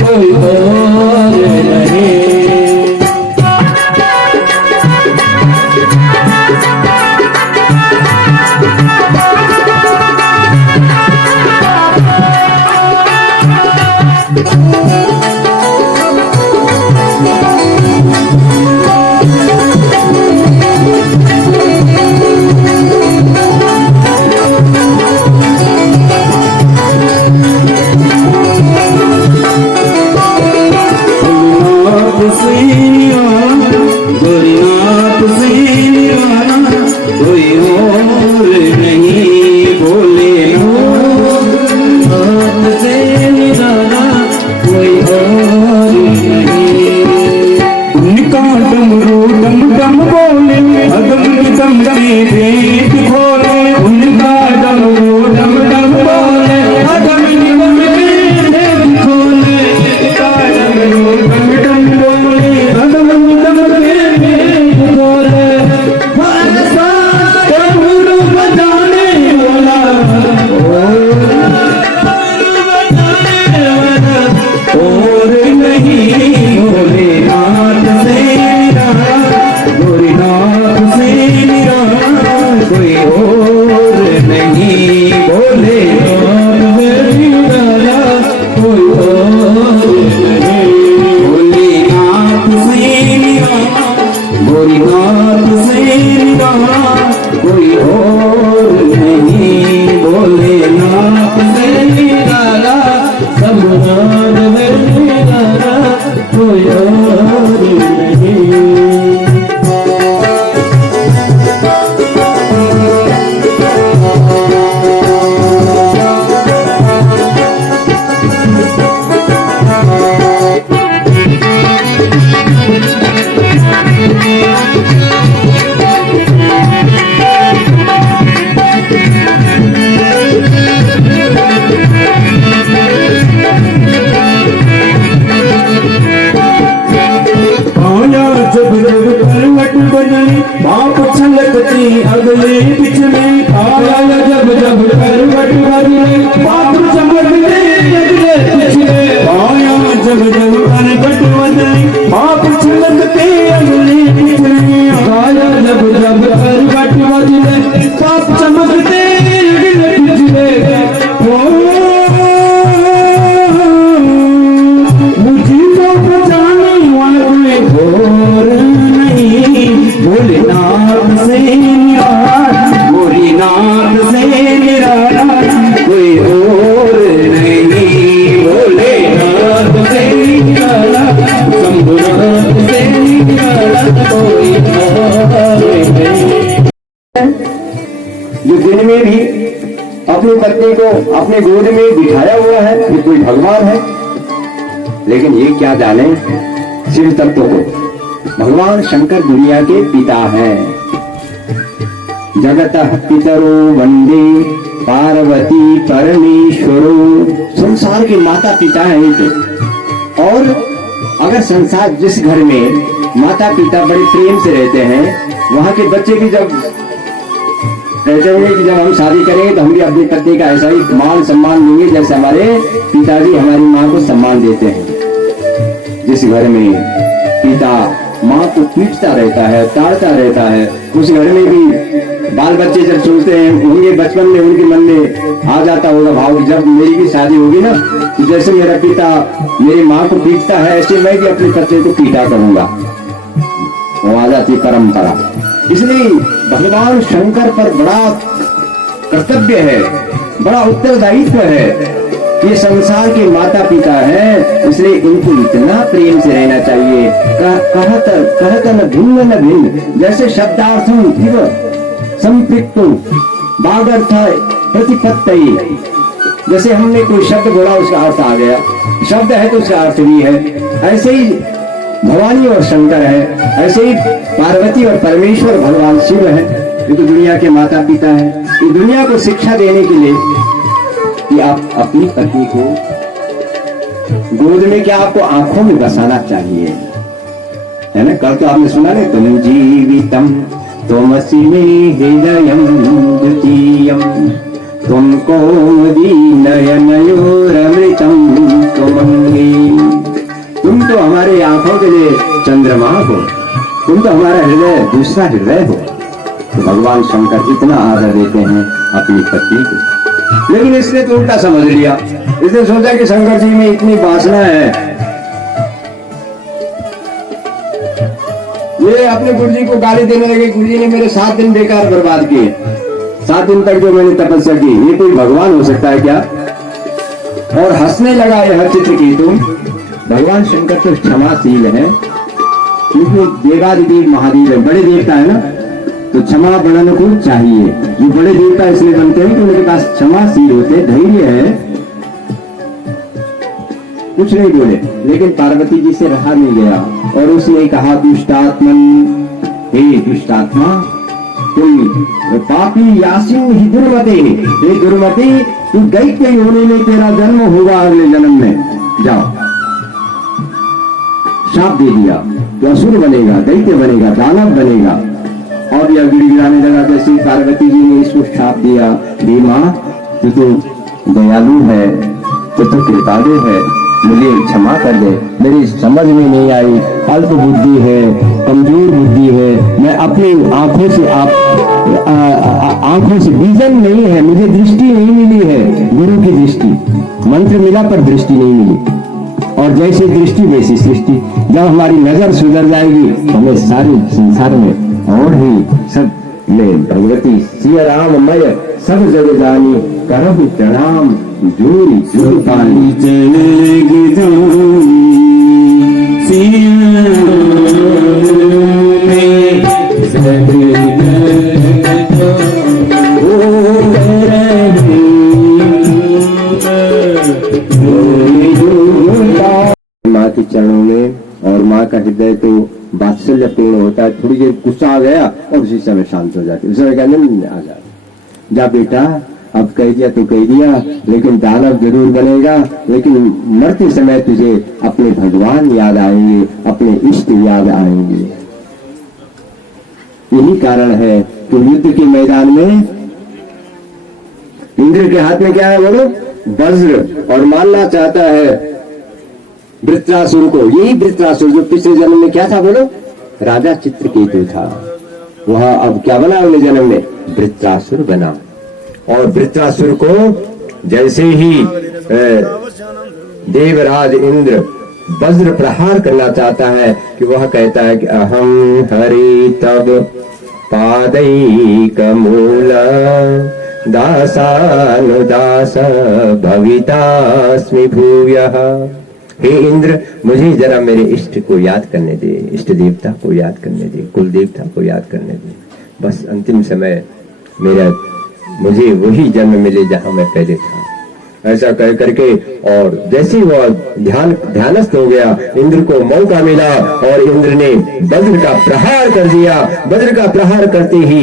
कोई और नहीं। भोलेनाथ से निराला, भोलेनाथ से निराला कोई और नहीं। भोलेनाथ से निराला कोई और नहीं। उनका डमरू डम डम बोले, अदम की दम के भेद खोले। उनका डमरू डम डम बोले, अदम की दम के भेद खोले। उनका डमरू डम डम बोले, अदम की दम के भेद खोले। ऐसा डमरू बजाने वाला, और नहीं। भोलेनाथ से निराला, भोलेनाथ से निराला कोई और नहीं। भोलेनाथ से निराला कोई और नहीं। भोलेनाथ से निराला, भोलेनाथ से निराला कोई और नहीं। भोलेनाथ से निराला शंभुनाथ से निराला कोई और नहीं। आया जब जब करवट बदली, बाप छलकती अगले पिछले। आया जब जब करवट बदली, बाप चमकते अगले पिछले। आया जब जब करवट बदली, बाप छलकते अगले पिछले। आया जब जब करवट बदले बाप चमकते अगले पिछले। मुझी को बचाने वाले और नहीं। भोलेनाथ से निराला, भोलेनाथ से निराला कोई और नहीं। भोलेनाथ से निराला, शंभुनाथ से निराला कोई और नहीं। जो दिन में भी अपनी पत्नी को अपने गोद में बिठाया हुआ है, ये कोई भगवान है। लेकिन ये क्या जाने शिव तत्व को, भगवान शंकर दुनिया के पिता हैं। जगतः पितरो वंदे पार्वती परमेश्वरो। संसार के माता पिता हैं ये। और अगर संसार जिस घर में माता पिता बड़े प्रेम से रहते हैं, वहां के बच्चे भी जब कहते होंगे कि जब हम शादी करेंगे तो हम भी अपनी पत्नी का ऐसा ही मान सम्मान देंगे जैसे हमारे पिताजी हमारी माँ को सम्मान देते हैं। जिस घर में पिता माँ को पीटता रहता है, ताड़ता रहता है, उस घर में भी बाल बच्चे जब सोचते हैं होंगे, बचपन में उनके मन में आ जाता होगा भाव, जब मेरी भी शादी होगी ना तो जैसे मेरा पिता मेरी माँ को पीटता है ऐसे मैं भी अपने बच्चे को पीटा करूंगा। वो आ जाती परंपरा। इसलिए भगवान शंकर पर बड़ा कर्तव्य है, बड़ा उत्तरदायित्व है ये संसार के माता पिता हैं, इसलिए इनको इतना प्रेम से रहना चाहिए। कहत न भिन्न, जैसे शब्दार्थम इव संपृक्तो भागार्थ प्रतिपत्ति। जैसे हमने कोई शब्द बोला उसका अर्थ आ गया, शब्द है तो उसका अर्थ भी है। ऐसे ही भवानी और शंकर है, ऐसे ही पार्वती और परमेश्वर भगवान शिव है। ये तो दुनिया के माता पिता है। ये दुनिया को शिक्षा देने के लिए कि आप अपनी पत्नी को गोद में क्या आपको आंखों में बसाना चाहिए, है ना। कल तो आपने सुना नहीं, तुम जीवितम तुमसि मे हृदयम द्वितीयम तुमको नयनयोरमृतम तुमंगी। तुम तो हमारे आंखों के लिए चंद्रमा हो, तुम तो हमारा हृदय दूसरा हृदय हो। तो भगवान शंकर इतना आदर देते हैं अपनी पत्नी को। लेकिन इसने तो उल्टा समझ लिया, इसने सोचा कि शंकर जी में इतनी वासना है, ये अपने गुरु जी को गाली देने लगे। गुरु जी ने मेरे 7 दिन बेकार बर्बाद किए, 7 दिन तक जो मैंने तपस्या की, ये कोई भगवान हो सकता है क्या। और हंसने लगा ये हर चित्र की। तुम भगवान शंकर तो क्षमाशील है, क्योंकि देवादिदेव महादेव है, बड़े देवता है ना, तो क्षमा बढ़ाने को चाहिए। ये बड़े देवता इसलिए बनते हैं कि उनके पास क्षमाशील होते, धैर्य है। कुछ नहीं बोले, लेकिन पार्वती जी से रहा नहीं गया और उसने कहा, दुष्टात्मन, हे दुष्टात्मा, तुम पापी यासिन ही दुर्मते, हे दुर्मते, तू दैत्य योनि में तेरा जन्म होगा अगले जन्म में, जाओ। शाप दे दिया, तो असुर बनेगा, दैत्य बनेगा, दानव बनेगा। और यह गिड़गिड़ाने लगा। जैसे पार्वती जी ने इसको शाप दिया, हे मां, तू तो दयालु है, तू तो कृपालु है, मुझे क्षमा कर दे, मेरी समझ में नहीं आई, अल्प बुद्धि है, कमजोर बुद्धि है, मैं अपनी आंखों से आंखों से विजन नहीं है, मुझे दृष्टि नहीं मिली है, गुरु की दृष्टि, मंत्र मिला पर दृष्टि नहीं मिली। और जैसे दृष्टि वैसी सृष्टि। जब हमारी नजर सुधर जाएगी, हमें सारे संसार में और ही सब में भगवती सिया राममय सब जग जानी, करहु प्रणाम जोरी जोर पानी। चलेगी जानी सिया में सब माँ के चरणों में, और माँ का हृदय तो वात्सल्य पूर्ण होता है। थोड़ी देर गुस्सा आ गया और उसी समय शांत हो जाती है, उस समय कहने आ जा बेटा, अब कह दिया तो कह दिया, लेकिन दानव जरूर बनेगा, लेकिन मरते समय तुझे अपने भगवान याद आएंगे, अपने इष्ट याद आएंगे। यही कारण है कि युद्ध के मैदान में इंद्र के हाथ में क्या है बोलो, वज्र, और मानना चाहता है वृत्रासुर को। यही वृत्रासुर जो पिछले जन्म में क्या था बोलो, राजा चित्रकेतु था, वह अब क्या बना अगले जन्म में, वृत्रासुर बना। और वृत्रासुर को जैसे ही देवराज इंद्र वज्र प्रहार करना चाहता है कि वह कहता है कि अहम हरि तब पादैक मूल दासानुदास भवितास्मि भूयः। हे इंद्र, मुझे जरा मेरे इष्ट को याद करने दे, इष्ट देवता को याद करने दे, कुल देवता को याद करने दे। बस अंतिम समय मेरा मुझे वही जन्म मिले जहां मैं पहले था। ऐसा कह करके, और जैसे वह ध्यानस्थ हो गया, इंद्र को मौका मिला और इंद्र ने वज्र का प्रहार कर दिया। वज्र का प्रहार करते ही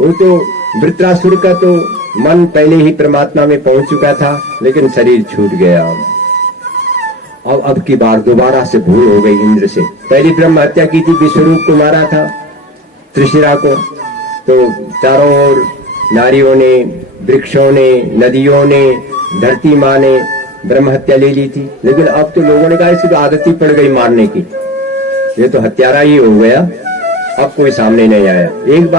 वो तो वृत्रासुर का तो मन पहले ही परमात्मा में पहुंच चुका था, लेकिन शरीर छूट गया। अब की बार दोबारा से भूल हो गई इंद्र से। पहली ब्रह्म हत्या की थी, विश्वरूप को मारा था, त्रिशिरा को, तो चारों ओर नारियों ने, वृक्षों ने, नदियों ने, धरती माँ ने ब्रह्म हत्या ले ली थी। लेकिन अब तो लोगों ने कहा इसकी तो आदत ही पड़ गई मारने की, ये तो हत्यारा ही हो गया, अब कोई सामने नहीं आया। एक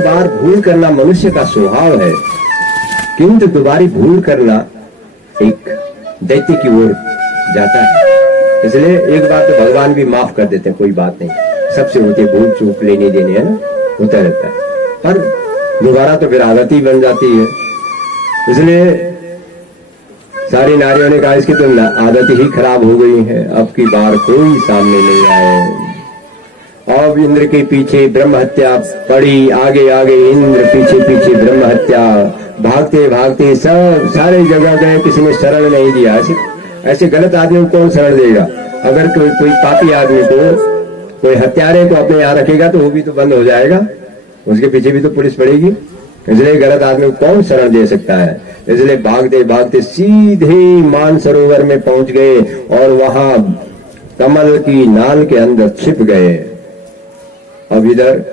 बार भूल करना मनुष्य का स्वभाव है, किंतु दोबारा भूल करना एक दैत्य की ओर जाता है। इसलिए एक बार तो भगवान भी माफ कर देते हैं, कोई बात नहीं, सबसे होती है भूल चूक, लेने देने, है ना, होता रहता है, पर दोबारा तो फिर आदत ही बन जाती है। इसलिए सारी नारियों ने कहा इसकी तो आदत ही खराब हो गई है, अब की बार कोई सामने नहीं आए। अब इंद्र के पीछे ब्रह्म हत्या पड़ी, आगे आगे इंद्र, पीछे पीछे ब्रह्म हत्या, भागते भागते सब सारे जगह गए, किसी ने शरण नहीं दिया। ऐसे गलत आदमी को कौन शरण देगा? अगर कोई पापी आदमी को, कोई हत्यारे को अपने यहाँ रखेगा तो वो भी तो बंद हो जाएगा, उसके पीछे भी तो पुलिस पड़ेगी। इसलिए गलत आदमी को कौन शरण दे सकता है? इसलिए भागते भागते सीधे मानसरोवर में पहुंच गए और वहां कमल की नाल के अंदर छिप गए। अब इधर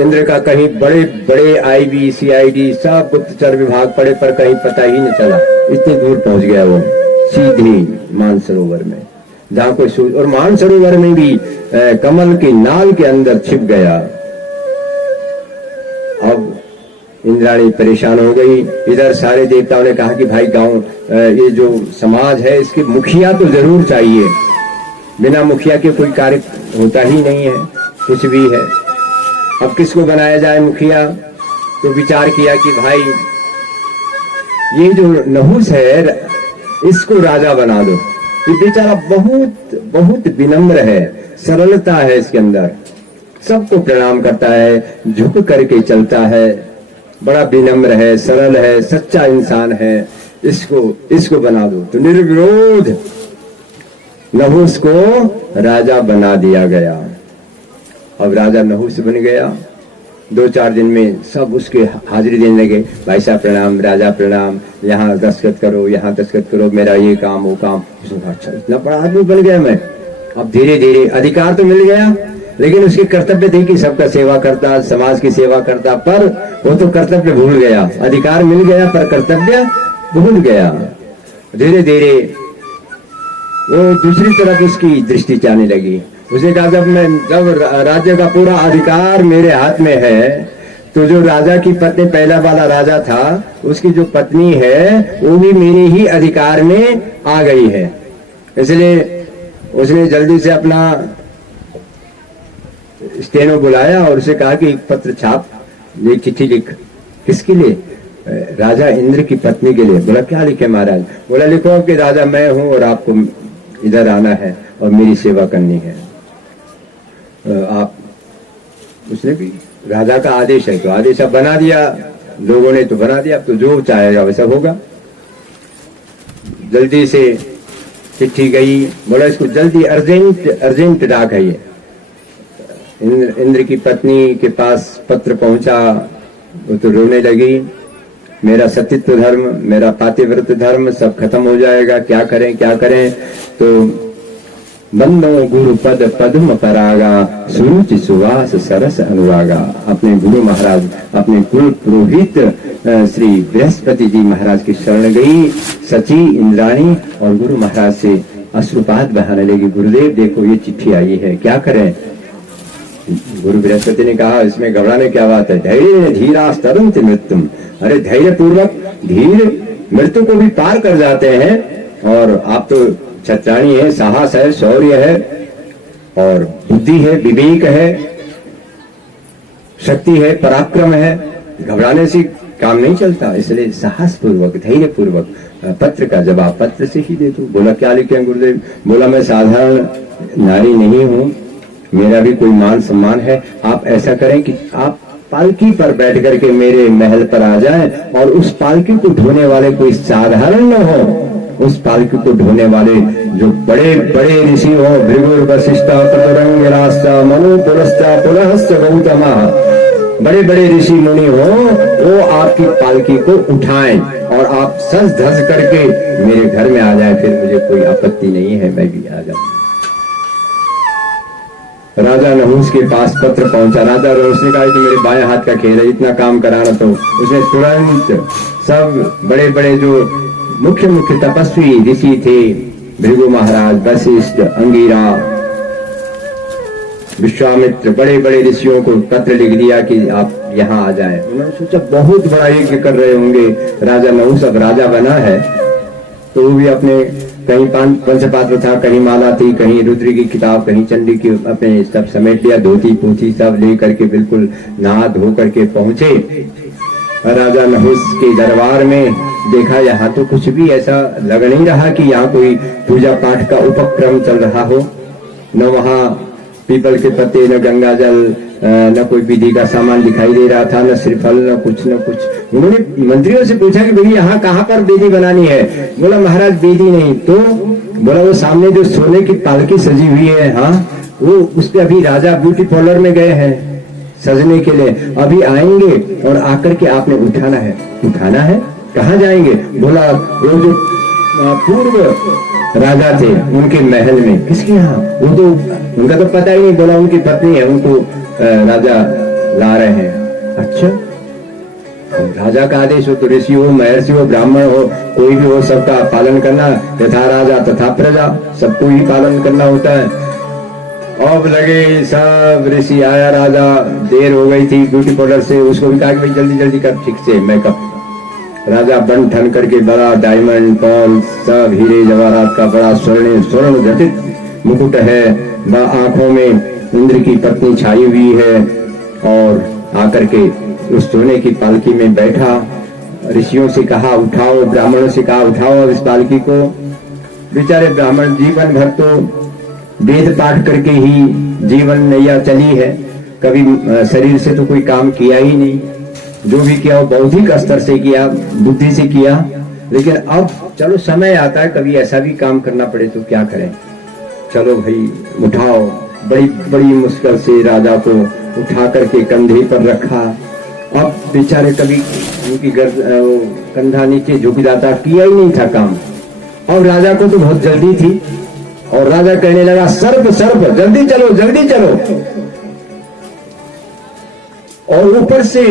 इंद्र का कहीं बड़े बड़े आईबी, सीआईडी, सब गुप्तचर विभाग पड़े पर कहीं पता ही नहीं चला। इतनी दूर पहुंच गया वो सीधे मानसरोवर में, जहां कोई और मानसरोवर में भी कमल की नाल के अंदर छिप गया। अब इंद्राणी परेशान हो गई। इधर सारे देवताओं ने कहा कि भाई गांव, ये जो समाज है इसके मुखिया तो जरूर चाहिए, बिना मुखिया के कोई कार्य होता ही नहीं है, कुछ भी है। अब किसको बनाया जाए मुखिया? तो विचार किया कि भाई ये जो नहुस है इसको राजा बना दो। ये बेचारा बहुत बहुत विनम्र है, सरलता है इसके अंदर, सबको प्रणाम करता है, झुक करके चलता है, बड़ा विनम्र है, सरल है, सच्चा इंसान है, इसको बना दो। तो निर्विरोध नहुस को राजा बना दिया गया। अब राजा नहुस बन गया। 2-4 दिन में सब उसके हाजिरी देने लगे, भाई साहब प्रणाम, राजा प्रणाम, यहाँ दस्तखत करो, यहाँ दस्तखत करो, मेरा ये काम वो काम। अच्छा, इतना बड़ा आदमी बन गया मैं। अब धीरे धीरे अधिकार तो मिल गया, लेकिन उसकी कर्तव्य थी कि सबका सेवा करता, समाज की सेवा करता, पर वो तो कर्तव्य भूल गया। अधिकार मिल गया पर कर्तव्य भूल गया। धीरे धीरे वो दूसरी तरफ उसकी दृष्टि जाने लगी। उसे कहा जब राज्य का पूरा अधिकार मेरे हाथ में है, तो जो राजा की पत्नी, पहला वाला राजा था, उसकी जो पत्नी है वो भी मेरे ही अधिकार में आ गई है। इसलिए उसने जल्दी से अपना स्टेनो बुलाया और उसे कहा कि एक पत्र छाप, एक चिट्ठी लिख। किसके लिए? राजा इंद्र की पत्नी के लिए। बोला क्या लिखे महाराज? बोला लिखो कि राजा मैं हूं और आपको इधर आना है और मेरी सेवा करनी है। आप, उसने भी राजा का आदेश है तो आदेश अब बना दिया, लोगों ने तो बना दिया, अब तो जो चाहेगा वैसा होगा। जल्दी से चिट्ठी गई। बोला इसको जल्दी अर्जेंट डाक है ये। इंद्र की पत्नी के पास पत्र पहुंचा, वो तो रोने लगी। मेरा सतीत्व धर्म, मेरा पातिव्रत धर्म सब खत्म हो जाएगा, क्या करें क्या करें। तो बंदो गुरु पद पद्म परागा, सुरुचि सुवास सरस अनुरागा। अपने गुरु महाराज, अपने कुल पुरोहित श्री बृहस्पति जी महाराज की शरण गई सची इंद्राणी और गुरु महाराज से अश्रुपात बहाने लगी। गुरुदेव देखो ये चिट्ठी आई है, क्या करें? गुरु बृहस्पति ने कहा इसमें घबराने क्या बात है? धैर्य धीरा तरंत मृत्युम। अरे धैर्य पूर्वक धीर मृत्यु को भी पार कर जाते हैं। और आप तो क्षत्राणी है, साहस है, शौर्य है और बुद्धि है, विवेक है, शक्ति है, पराक्रम है। घबराने से काम नहीं चलता, इसलिए साहस पूर्वक, धैर्य पूर्वक पत्र का जवाब पत्र से ही दे दो। बोला क्या लिखे गुरुदेव? बोला मैं साधारण नारी नहीं हूं, मेरा भी कोई मान सम्मान है। आप ऐसा करें कि आप पालकी पर बैठ करके मेरे महल पर आ जाएं और उस पालकी को ढोने वाले कोई साधारण न हो, उस पालकी को ढोने वाले जो बड़े बड़े ऋषि हो, भृगुर वशिष्ठ प्रतरंग रास्ता मनु पुरस्ता पुलहस्त गौतमा, बड़े बड़े ऋषि मुनि हो, वो आपकी पालकी को उठाएं और आप सज धज करके मेरे घर में आ जाए, फिर मुझे कोई आपत्ति नहीं है, मैं भी आ जाऊं। राजा नहुस के पास पत्र पहुंचा। राजा उसने कहा कि मेरे बाएं हाथ का खेल है, इतना काम कराना। तो उसने तुरंत सब बड़े बड़े जो मुख्य मुख्य तपस्वी ऋषि थे, भृगु महाराज, वशिष्ठ, अंगिरा, विश्वामित्र, बड़े बड़े ऋषियों को पत्र लिख दिया कि आप यहाँ आ जाएं। उन्होंने सोचा बहुत बड़ा यज्ञ कर रहे होंगे राजा नहुस, अब राजा बना है तो वो भी अपने कहीं पंचपात्र था, कहीं माला थी, कहीं रुद्र की किताब, कहीं चंडी की, अपने सब समेट लिया, धोती पोथी सब ले करके बिल्कुल नहा धो करके पहुंचे राजा नहुस के दरबार में। देखा यहाँ तो कुछ भी ऐसा लग नहीं रहा कि यहाँ कोई पूजा पाठ का उपक्रम चल रहा हो। न वहाँ पीपल के पत्ते, न गंगा जल, न कोई विधि का सामान दिखाई दे रहा था, न श्रीफल, न कुछ। उन्होंने मंत्रियों से पूछा कि भाई यहाँ कहाँ पर वेदी बनानी है? बोला महाराज वेदी नहीं। तो बोला वो सामने जो सोने की पालकी सजी हुई है, हाँ वो उस पे अभी राजा ब्यूटी पार्लर में गए हैं सजने के लिए, अभी आएंगे और आकर के आपने उठाना है। कहाँ जाएंगे? बोला वो जो पूर्व राजा थे उनके महल में। किसके यहाँ? वो तो उनका तो पता ही नहीं। बोला उनकी पत्नी है, उनको राजा ला रहे हैं। अच्छा, राजा का आदेश हो तो ऋषि हो, महर्षि हो, ब्राह्मण हो, कोई भी हो, सबका पालन करना। यथा राजा तथा प्रजा, सबको ही पालन करना होता है। अब लगे सब ऋषि, आया राजा, देर हो गई थी ब्यूटी पार्लर से, उसको भी कहा कि भाई जल्दी जल्दी कर, ठीक से मेकअप। राजा बन ठन करके बड़ा डायमंड, पर्ल, सब हीरे जवाहरात का बड़ा स्वर्ण घटित मुकुट है, आंखों में इंद्र की पत्नी छाई हुई है, और आकर के उस सोने की पालकी में बैठा। ऋषियों से कहा उठाओ, ब्राह्मणों से कहा उठाओ इस पालकी को। बेचारे ब्राह्मण जीवन भर तो वेद पाठ करके ही जीवन नैया चली है, कभी शरीर से तो कोई काम किया ही नहीं। जो भी किया वो बौद्धिक स्तर से किया, बुद्धि से किया। लेकिन अब चलो समय आता है कभी ऐसा भी काम करना पड़े तो क्या करें। चलो भाई उठाओ। बड़ी मुश्किल से राजा को उठा करके कंधे पर रखा। अब बेचारे कभी उनकी कंधा नीचे झुक जाता, किया ही नहीं था काम। अब राजा को तो बहुत जल्दी थी और राजा कहने लगा सर्प जल्दी चलो। और ऊपर से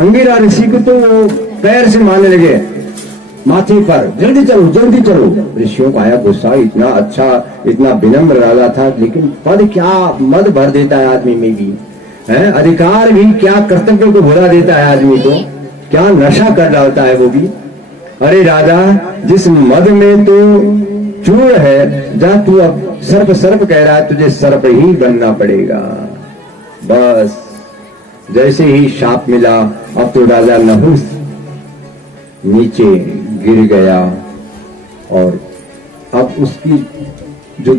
अंगिरा ऋषि को तो पैर से मारने लगे माथे पर, जल्दी चलो। ऋषियों का आया गुस्सा। इतना अच्छा, इतना विनम्र राजा था, लेकिन पद क्या मद भर देता है आदमी में भी, है अधिकार भी क्या कर्तव्य को भुला देता है आदमी को, क्या नशा कर डालता है वो भी। अरे राजा, जिस मद में तो चूर है, जा तू अब सर्प कह रहा है, तुझे सर्प ही बनना पड़ेगा। बस जैसे ही शाप मिला, अब तो राजा नहुस नीचे गिर गया और अब उसकी जो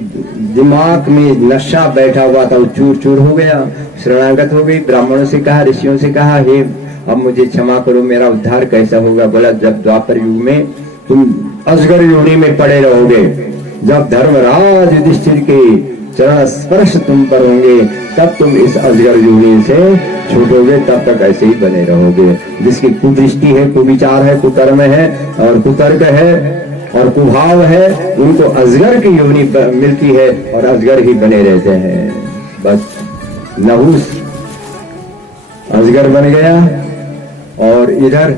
दिमाग में नशा बैठा हुआ था वो चूर चूर हो गया, शरणागत हो गई। ब्राह्मणों से कहा, ऋषियों से कहा, हे अब मुझे क्षमा करो, मेरा उद्धार कैसा होगा? बोला जब द्वापर युग में तुम अजगर योनि में पड़े रहोगे, जब धर्मराज युधिष्ठिर के चरण स्पर्श तुम पर होंगे, तब तुम इस अजगर योनि से छूटोगे, तब तक ऐसे ही बने रहोगे। जिसकी कुदृष्टि है, कुविचार है, कुकर्म है और कुतर्क है और कुभाव है, उनको अजगर की योनि मिलती है और अजगर ही बने रहते हैं। बस नहुस अजगर बन गया। और इधर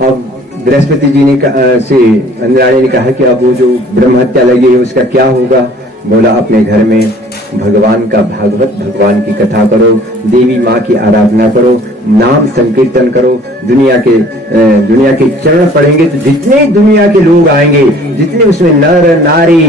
अब बृहस्पति जी ने से इंद्राणी ने कहा कि अब वो जो ब्रह्म हत्या लगी है उसका क्या होगा? बोला अपने घर में भगवान का भागवत, भगवान की कथा करो, देवी माँ की आराधना करो, नाम संकीर्तन करो, दुनिया के चरण पढ़ेंगे तो जितने दुनिया के लोग आएंगे, जितने उसमें नर नारी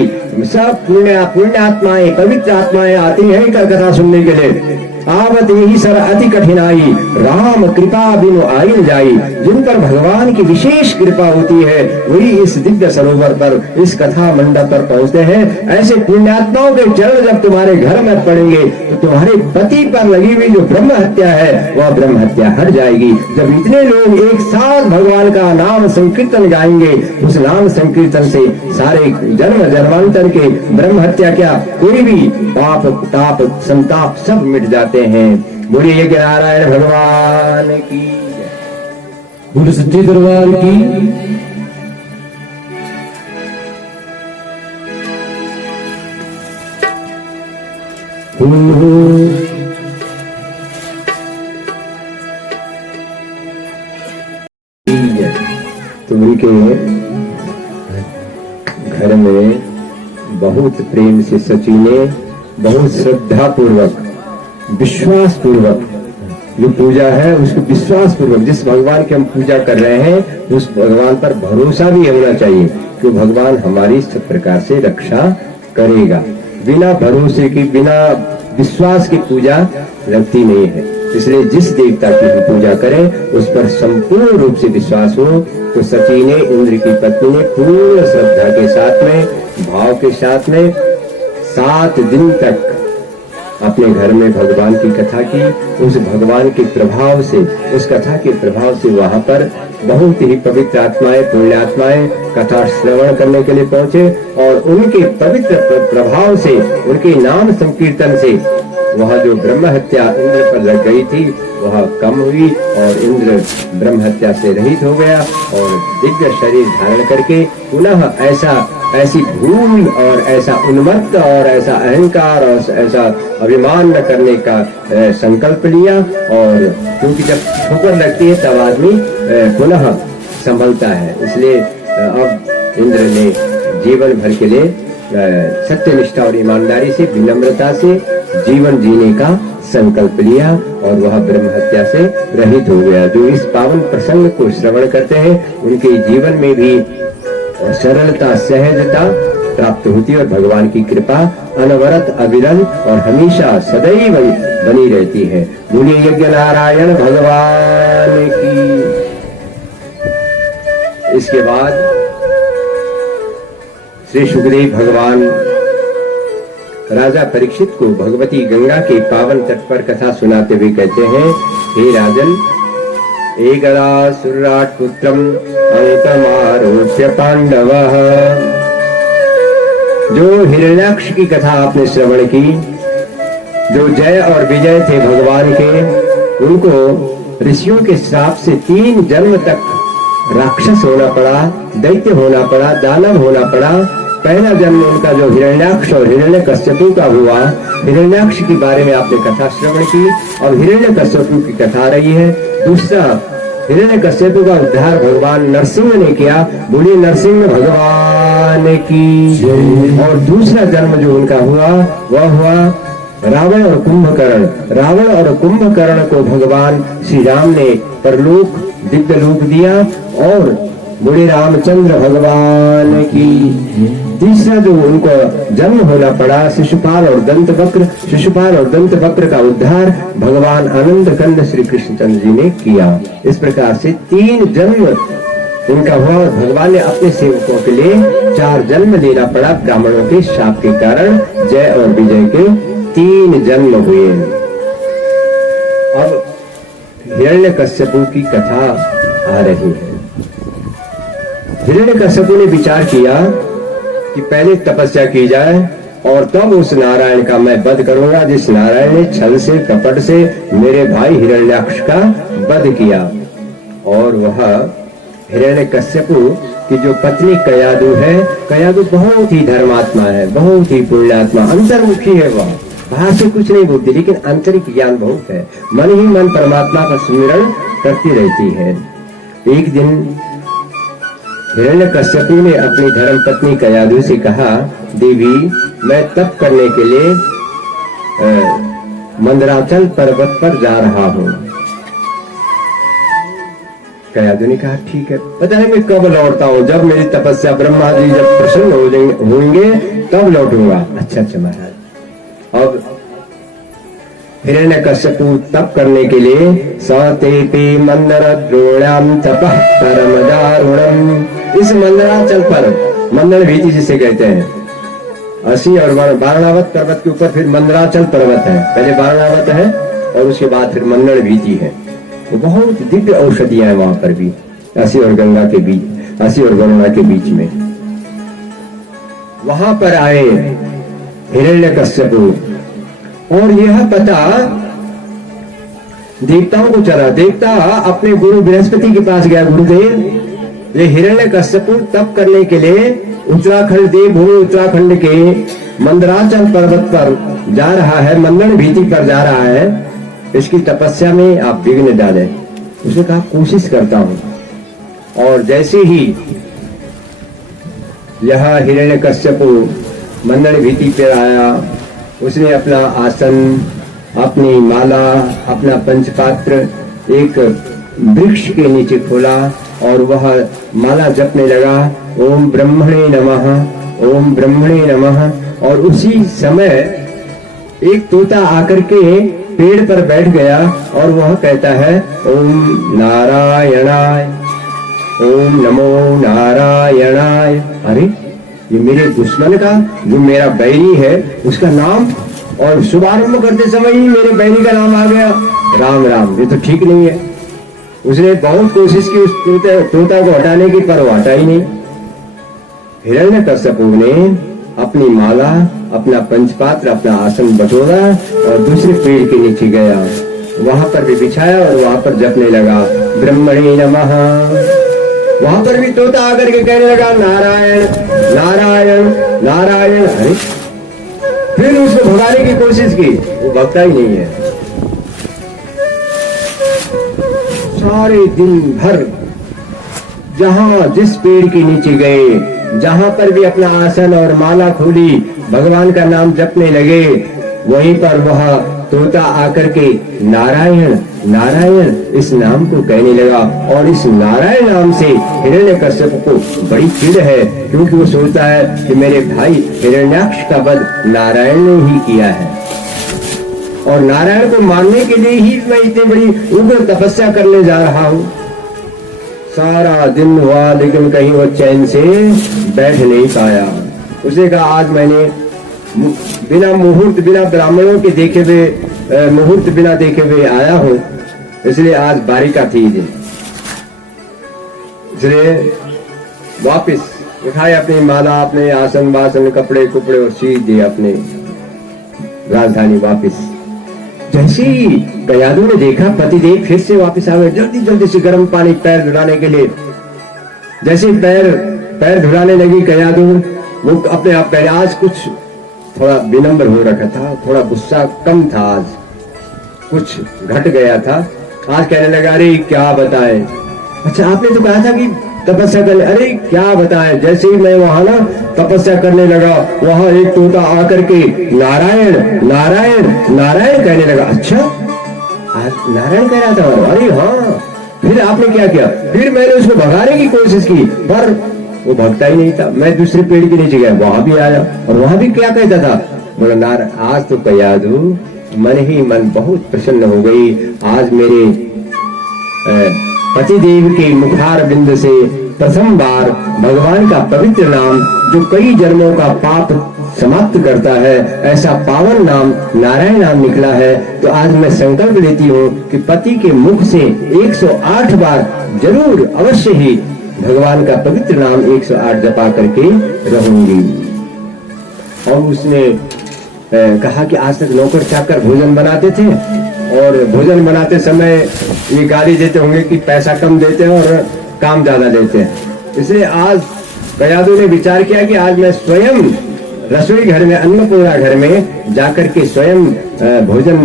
सब पुण्य आत्माएं, पवित्र आत्माएं आती हैं कथा सुनने के लिए। आवत यही सर अति कठिनाई, राम कृपा बिनु आयन जाई। जिन पर भगवान की विशेष कृपा होती है वही इस दिव्य सरोवर पर, इस कथा मंडप पर पहुंचते हैं। ऐसे पुण्यात्माओं के चरण जब तुम्हारे घर में पड़ेंगे तो तुम्हारे पति पर लगी हुई जो ब्रह्म हत्या है वह ब्रह्म हत्या हट जाएगी। जब इतने लोग एक साथ भगवान का नाम संकीर्तन गाएंगे, उस नाम संकीर्तन से सारे जन्म जन्मांतर के ब्रह्म हत्या क्या, कोई भी पाप ताप संताप सब मिट जाते हैं। बोलिए कि नारायण भगवान की, बोले सच्चे दरबार की। तो उनके घर में बहुत प्रेम से सची ने बहुत श्रद्धा पूर्वक, विश्वास पूर्वक जो पूजा है उसको विश्वास पूर्वक, जिस भगवान की हम पूजा कर रहे हैं उस भगवान पर भरोसा भी होना चाहिए कि भगवान हमारी सब प्रकार से रक्षा करेगा। बिना भरोसे की, बिना विश्वास की पूजा लगती नहीं है। इसलिए जिस देवता की हम पूजा करें उस पर संपूर्ण रूप से विश्वास हो। तो सती ने, इंद्र की पत्नी ने पूर्ण श्रद्धा के साथ में, भाव के साथ में 7 दिन तक अपने घर में भगवान की कथा की। उस भगवान के प्रभाव से, उस कथा के प्रभाव से वहां पर बहुत ही पवित्र आत्माएं, पुण्यात्माएं कथा श्रवण करने के लिए पहुंचे और उनके पवित्र प्रभाव से, उनके नाम संकीर्तन से वह जो ब्रह्म हत्या इंद्र पर लग गई थी वह कम हुई और इंद्र ब्रह्म हत्या से रहित हो गया और दिव्य शरीर धारण करके पुनः ऐसी भूल और ऐसा उन्मत्त और ऐसा अहंकार और ऐसा अभिमान न करने का संकल्प लिया। और क्योंकि जब ठोकर लगती है तब आदमी पुनः संभलता है, इसलिए अब इंद्र ने जीवन भर के लिए सत्यनिष्ठा और ईमानदारी से, विनम्रता से जीवन जीने का संकल्प लिया और वह ब्रह्म हत्या से रहित हो गया। जो इस पावन प्रसंग को श्रवण करते हैं उनके जीवन में भी सरलता, सहजता प्राप्त होती है और भगवान की कृपा अनवरत, अविरल और हमेशा सदैव बनी रहती है। बोलिए यज्ञ नारायण भगवान की। इसके बाद श्री सुखदेव भगवान राजा परीक्षित को भगवती गंगा के पावन तट पर कथा सुनाते हुए कहते हैं, हे राजन, एकदा सुराट पुत्रम अंतमारोप्य पांडवः। जो हिरण्याक्ष की कथा आपने श्रवण की, जो जय और विजय थे भगवान के, उनको ऋषियों के श्राप से 3 जन्म तक राक्षस होना पड़ा, दैत्य होना पड़ा, दानव होना पड़ा। पहला जन्म उनका जो हिरण्याक्ष और हिरण्यकश्यपु का हुआ, हिरण्याक्ष के बारे में आपने कथा श्रवण की और हिरण्यकश्यपु की कथा रही है। दूसरा, हिरण्यकश्यपु का उद्धार भगवान नरसिंह ने किया। बोलिए नरसिंह भगवान की। और दूसरा जन्म जो उनका हुआ वह हुआ रावण और कुंभकर्ण। रावण और कुंभकर्ण को भगवान श्री राम ने परलोक, दिव्य लोक दिया और बोले रामचंद्र भगवान की। तीसरा जो उनको जन्म होना पड़ा शिशुपाल और दंतवक्र, शिशुपाल और दंतवक्र का उद्धार भगवान आनंद कंद श्री कृष्णचंद्र जी ने किया। इस प्रकार से 3 जन्म उनका हुआ। भगवान ने अपने सेवकों के लिए 4 जन्म लेना पड़ा। ब्राह्मणों के शाप के कारण जय और विजय के 3 जन्म हुए। अब हिरण्यकश्यपु की कथा आ रही है। हिरण्यकश्यपु ने विचार किया कि पहले तपस्या की जाए और तब उस नारायण का मैं वध करूंगा जिस नारायण ने छल से, कपट से मेरे भाई हिरण्याक्ष का वध किया। और वह हिरण्यकश्यपु की जो पत्नी कयादु है, कयादु बहुत ही धर्मात्मा है, बहुत ही पुण्यात्मा, अंतर्मुखी है। वह बाहर से कुछ नहीं बोलती लेकिन आंतरिक ज्ञान बहुत है। मन ही मन परमात्मा का स्मरण करती रहती है। एक दिन हिरण्यकश्यपु ने अपनी धर्म पत्नी कयादु से कहा, देवी मैं तप करने के लिए मंदराचल पर्वत पर जा रहा हूँ। कयादु ने कहा ठीक है, पता नहीं मैं कब लौटता हूँ, जब मेरी तपस्या ब्रह्मा जी जब प्रसन्न होंगे तब लौटूंगा। अच्छा महाराज। अब हिरण्यकश्यपु तप करने के लिए सतेपि मंदर द्रोणाम तपः परम दारुणम, इस मंदराचल पर, मंदर भीति जिसे कहते हैं, 80 और वारणावत पर्वत के ऊपर फिर मंदराचल पर्वत है। पहले वारणावत है और उसके बाद फिर मंदर भीति है। तो बहुत दिव्य औषधियां हैं वहां पर भी, 80 और गंगा के बीच, 80 और गंगा के बीच में। वहां पर आए हिरण्यकश्यपु और यह पता देवताओं को चला। देवता अपने गुरु बृहस्पति के पास गया, गुरुदेव ये हिरण्यकश्यपु तप करने के लिए उत्तराखंड, देवभूमि उत्तराखंड के मंदराचल पर्वत पर जा रहा है, मंदर भीति पर जा रहा है, इसकी तपस्या में आप विघ्न डालें। उसने कहा कोशिश करता हूं। और जैसे ही यह हिरण्यकश्यपु मंदर भीति पर आया, उसने अपना आसन, अपनी माला, अपना पंचपात्र एक वृक्ष के नीचे खोला और वह माला जपने लगा, ओम ब्रह्मणे नमः, ओम ब्रह्मणे नमः। और उसी समय एक तोता आकर के पेड़ पर बैठ गया और वह कहता है ओम नारायणाय, ओम नमो नारायणाय। अरे ये मेरे दुश्मन का, जो मेरा बैरी है, उसका नाम, और शुभारंभ करते समय ही मेरे बैरी का नाम आ गया, राम राम। ये तो ठीक नहीं है। उसने बहुत कोशिश की उस तोता को हटाने की, पर वो हटा ही नहीं। हिरण्यकश्यप ने अपनी माला, अपना पंचपात्र, अपना आसन बटोरा और दूसरे पेड़ के नीचे गया, वहां पर भी बिछाया और वहां पर जपने लगा ब्रह्मणे नमः। वहां पर भी तोता आकर के कहने लगा नारायण नारायण नारायण। अरे फिर उसको भगाने की कोशिश की, वो भगता ही नहीं है। सारे दिन भर जहां जिस पेड़ के नीचे गए, जहां पर भी अपना आसन और माला खोली, भगवान का नाम जपने लगे, वहीं पर वह तोता आकर के नारायण नारायण इस नाम को कहने लगा। और इस नारायण नाम से हिरण्यकश्यप को बड़ी चिढ़ है, क्योंकि वो सोचता है कि मेरे भाई हिरण्याक्ष का वध नारायण ने ही किया है, और नारायण को मारने के लिए ही मैं इतनी बड़ी उग्र तपस्या करने जा रहा हूं। सारा दिन हुआ, लेकिन कहीं वो चैन से बैठ नहीं पाया। उसने कहा आज मैंने बिना मुहूर्त, बिना ब्राह्मणों के देखे हुए, मुहूर्त बिना देखे हुए आया हूं, इसलिए आज बारिका थी। इसलिए वापिस उठाए अपनी माला, अपने आसन वासन, कपड़े कुपड़े और सीध दिए अपने राजधानी वापिस। जैसे ही कयादू ने देखा पतिदेव फिर से वापस आ गए, जल्दी जल्दी से गर्म पानी पैर धुलाने के लिए। जैसे पैर धुलाने लगी कयादू, वो अपने आप पहले आज कुछ थोड़ा विनम्र हो रखा था, थोड़ा गुस्सा कम था, आज कुछ घट गया था। आज कहने लगा अरे क्या बताएं, अच्छा आपने तो कहा था कि तपस्या करने, अरे क्या बताएं। जैसे ही मैं वहां ना तपस्या करने लगा, वहां एक तोता आकर के नारायण नारायण नारायण कहने लगा। अच्छा आज नारायण कह रहा था, अरे हाँ। फिर आपने क्या किया? फिर मैंने उसको भगाने की कोशिश की, पर वो भगता ही नहीं था। मैं दूसरे पेड़ के नीचे गया, वहां भी आया, और वहां भी क्या कहता था, बोला नारायण आज तो कयादू मन ही मन बहुत प्रसन्न हो गई। आज मेरे पतिदेव के मुखार बिंद से प्रथम बार भगवान का पवित्र नाम, जो कई जन्मों का पाप समाप्त करता है, ऐसा पावन नाम नारायण नाम निकला है। तो आज मैं संकल्प लेती हूँ कि पति के मुख से 108 बार जरूर अवश्य ही भगवान का पवित्र नाम 108 जपा करके रहूंगी। और उसने कहा कि आज तक नौकर चाकर भोजन बनाते थे, और भोजन बनाते समय ये गाली देते होंगे कि पैसा कम देते हैं और काम ज्यादा देते हैं। इसलिए आज कयादू ने विचार किया कि आज मैं स्वयं रसोई घर में, अन्नपूर्णा घर में जाकर के स्वयं भोजन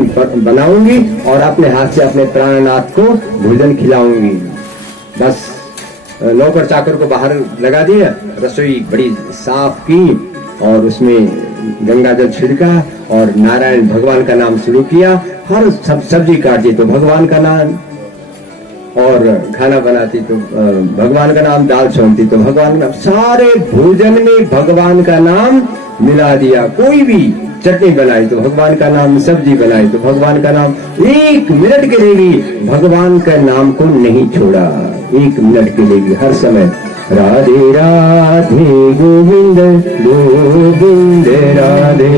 बनाऊंगी और अपने हाथ से अपने प्राणनाथ को भोजन खिलाऊंगी। बस नौकर चाकर को बाहर लगा दिया, रसोई बड़ी साफ की और उसमें गंगा जल छिड़का और नारायण भगवान का नाम शुरू किया। हर सब्जी काटती तो भगवान का नाम, और खाना बनाती तो भगवान का नाम, दाल छोड़ती तो भगवान का नाम, सारे भोजन में भगवान का नाम मिला दिया। कोई भी चटनी बनाई तो भगवान का नाम, सब्जी बनाई तो भगवान का नाम। 1 मिनट के लिए भी भगवान का नाम को नहीं छोड़ा, 1 मिनट के लिए भी, हर समय राधे राधे गोविंद गोविंद राधे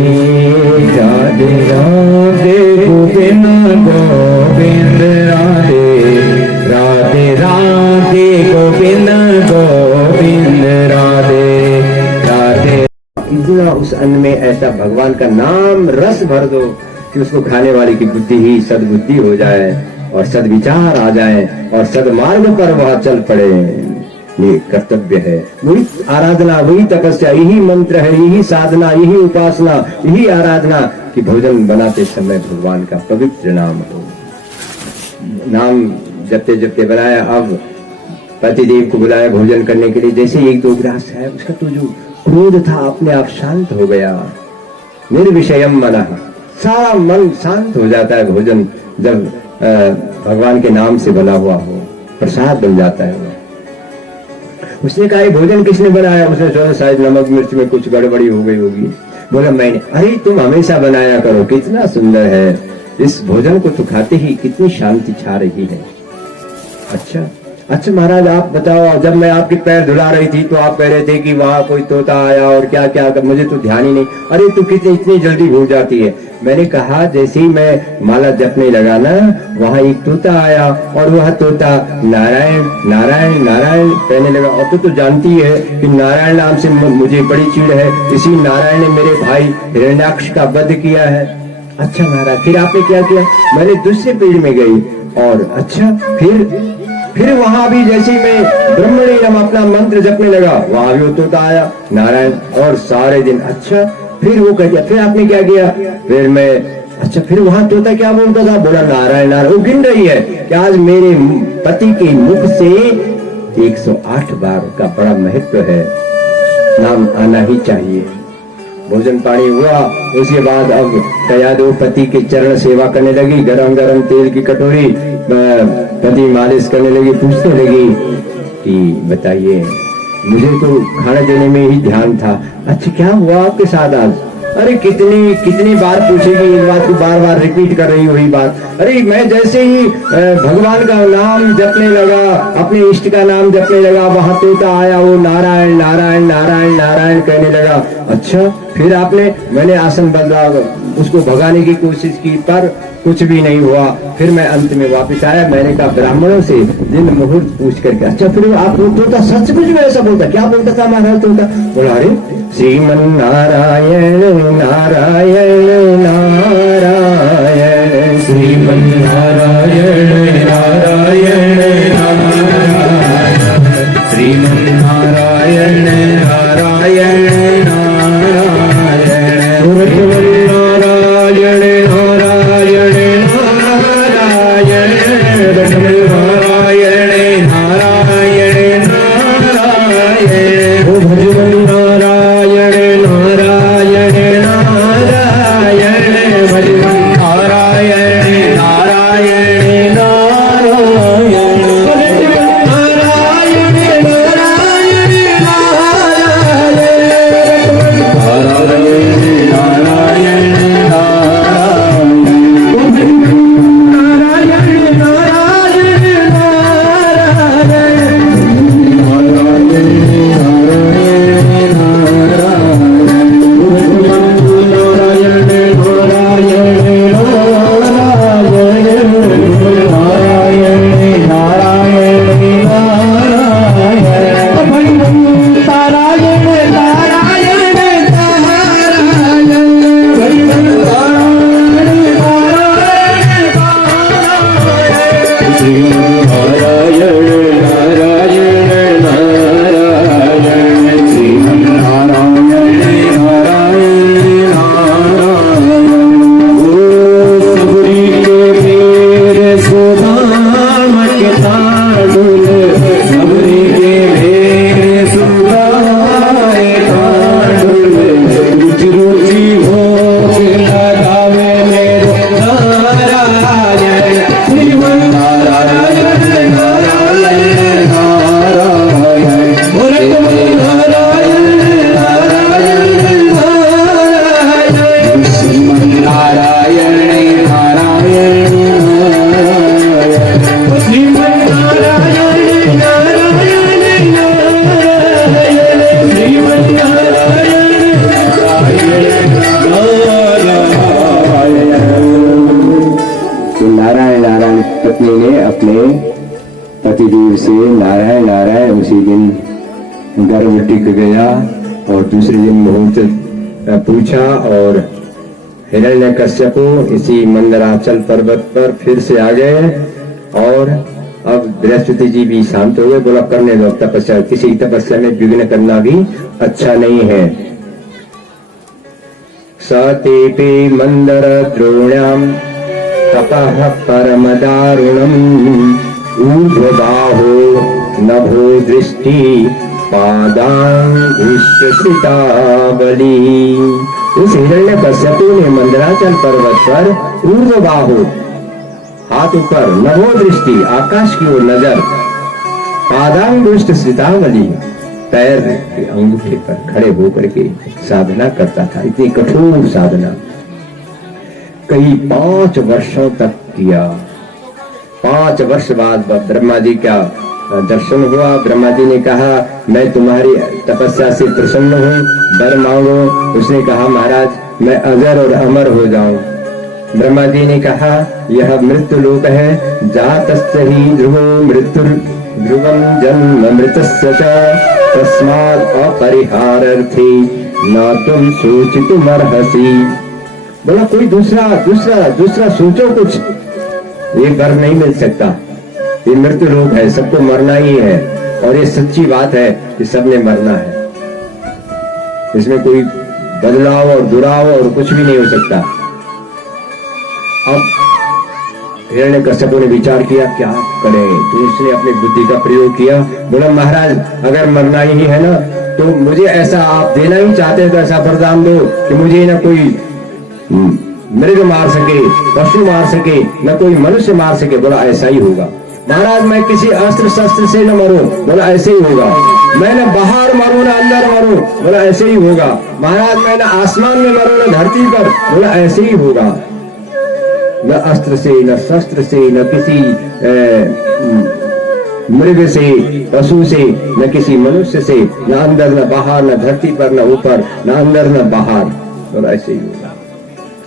राधे राधे गोविंद गोविंद राधे राधे राधे गोविंद गोविंद राधे राधे। इतना उस अन्न में ऐसा भगवान का नाम रस भर दो कि उसको खाने वाले की बुद्धि ही सद्बुद्धि हो जाए और सद्विचार आ जाए और सदमार्ग पर वह चल पड़े। ये कर्तव्य है, वही आराधना, वही तपस्या, यही मंत्र है, यही साधना, यही उपासना, यही आराधना कि भोजन बनाते समय भगवान का पवित्र नाम हो। नाम जपते जपते बनाया, अब पतिदेव को बुलाया भोजन करने के लिए। जैसे 1-2 ग्रास है, उसका तो जो क्रोध था अपने आप शांत हो गया। निर्विषयम मनः, सारा मन शांत हो जाता है भोजन जब भगवान के नाम से बना हुआ हो, प्रसाद बन जाता है। उसने कहा भोजन किसने बनाया? उसने सोचा शायद नमक मिर्च में कुछ गड़बड़ी हो गई होगी। बोला मैंने। अरे तुम हमेशा बनाया करो, कितना सुंदर है। इस भोजन को तो खाते ही कितनी शांति छा रही है। अच्छा महाराज, आप बताओ, जब मैं आपके पैर धुला रही थी तो आप कह रहे थे कि वहां कोई तोता आया और क्या क्या, मुझे तो ध्यान ही नहीं। अरे तू कितनी इतनी जल्दी भूल जाती है। मैंने कहा जैसे ही मैं माला जपने लगा ना, वहां एक तोता आया और वह तोता नारायण नारायण नारायण कहने लगा। और तो जानती है कि नारायण नाम से मुझे बड़ी चिढ़ है, इसी नारायण ने मेरे भाई हिरण्याक्ष का वध किया है। अच्छा महाराज, फिर आपने क्या किया? मैंने दूसरे पेड़ में गई और अच्छा फिर वहां भी जैसे मैं ब्रह्मणी नम अपना मंत्र जपने लगा, वहां भी वो तोता आया नारायण, और सारे दिन। अच्छा फिर वो कह दिया, फिर आपने क्या किया? फिर मैं अच्छा, फिर वहां तोता क्या बोलता था? बोला नारायण नारायण। वो गिन रही है कि आज मेरे पति के मुख से 108 बार का बड़ा महत्व है, नाम आना ही चाहिए। भोजन पानी हुआ, उसके बाद अब कया दो पति के चरण सेवा करने लगी, गरम गरम तेल की कटोरी पति मालिश करने लगी। पूछने लगी कि बताइए, मुझे तो खाना देने में ही ध्यान था। अच्छा क्या हुआ आपके साथ आज? अरे कितनी बार पूछेगी, इस बात को बार बार रिपीट कर रही वही बात। अरे मैं जैसे ही भगवान का नाम जपने लगा, अपने इष्ट का नाम जपने लगा, वहां तोता आया, वो नारायण नारायण नारायण नारायण कहने लगा। अच्छा फिर मैंने आसन बदला, उसको भगाने की कोशिश की, पर कुछ भी नहीं हुआ। फिर मैं अंत में वापस आया, मैंने कहा ब्राह्मणों से दिन मुहूर्त पूछ करके। अच्छा फिर आप तोता सचमुच में ऐसा बोलता? क्या बोलता था महाराज तोता? बोला अरे श्रीमन नारायण नारायण नारायण, श्रीमन नारायण नारायण नारायण, श्रीमन नारायण नारायण पतिदेव से नारायण नारायण उसी दिन गर्भ टिक गया और दूसरे दिन मुहूर्त पूछा और हिरण्यकश्यप इसी मंदराचल पर्वत पर फिर से आ गए और अब बृहस्पति जी भी शांत हो गए। बोला करने दो तपस्या, किसी तपस्या में विघ्न करना भी अच्छा नहीं है। सतेपे मंदर द्रोण्याम तपः परम दारुणम ऊर्ध्वबाहो नभो दृष्टि पादांगुष्ठश्रितावली। उस हिरण्यकश्यपु ने मंदराचल पर्वत पर ऊर्ध्वबाहो हाथ ऊपर, नभो दृष्टि आकाश की ओर नजर, पादांगुष्ठश्रितावली पैर के अंगूठे पर खड़े होकर के साधना करता था। इतनी कठोर साधना। कई 5 वर्षों तक किया। 5 वर्ष बाद ब्रह्मा जी का दर्शन हुआ। ब्रह्मा जी ने कहा मैं तुम्हारी तपस्या से प्रसन्न हूँ, वर मांगो। उसने कहा महाराज मैं अजर और अमर हो जाऊं। ब्रह्मा जी ने कहा यह मृत्यु लोक है, जातस्य ही ध्रुवो मृत्यु ध्रुवम जन्म मृतस्य च, तस्मात् अपरिहारार्थी न तुम सोचितुमर्हसि। बोला कोई दूसरा सोचो कुछ, ये वर नहीं मिल सकता, ये मृत्यु लोक है, सबको मरना ही है। और ये सच्ची बात है कि सबने मरना है, इसमें कोई बदलाव और दुराव और कुछ भी नहीं हो सकता। अब हिरण्यकश्यप ने विचार किया क्या करें, तो उसने अपनी बुद्धि का प्रयोग किया। बोला महाराज अगर मरना ही है ना तो मुझे ऐसा आप देना ही चाहते हैं तो ऐसा वरदान दो कि मुझे ना कोई मृग मार सके, पशु मार सके, न कोई मनुष्य मार सके। बोला ऐसा ही होगा। महाराज मैं किसी अस्त्र शस्त्र से न मरूं। बोला ऐसे ही होगा। मैं न बाहर मरूं न अंदर मरूं। बोला ऐसे ही होगा। महाराज मैं न आसमान में मरूं न धरती पर। बोला ऐसे ही होगा। न अस्त्र से, न शस्त्र से, न किसी मृग से, पशु से, न किसी मनुष्य से, न अंदर न बाहर, न धरती पर न ऊपर, न अंदर न बाहर। बोला ऐसे ही होगा।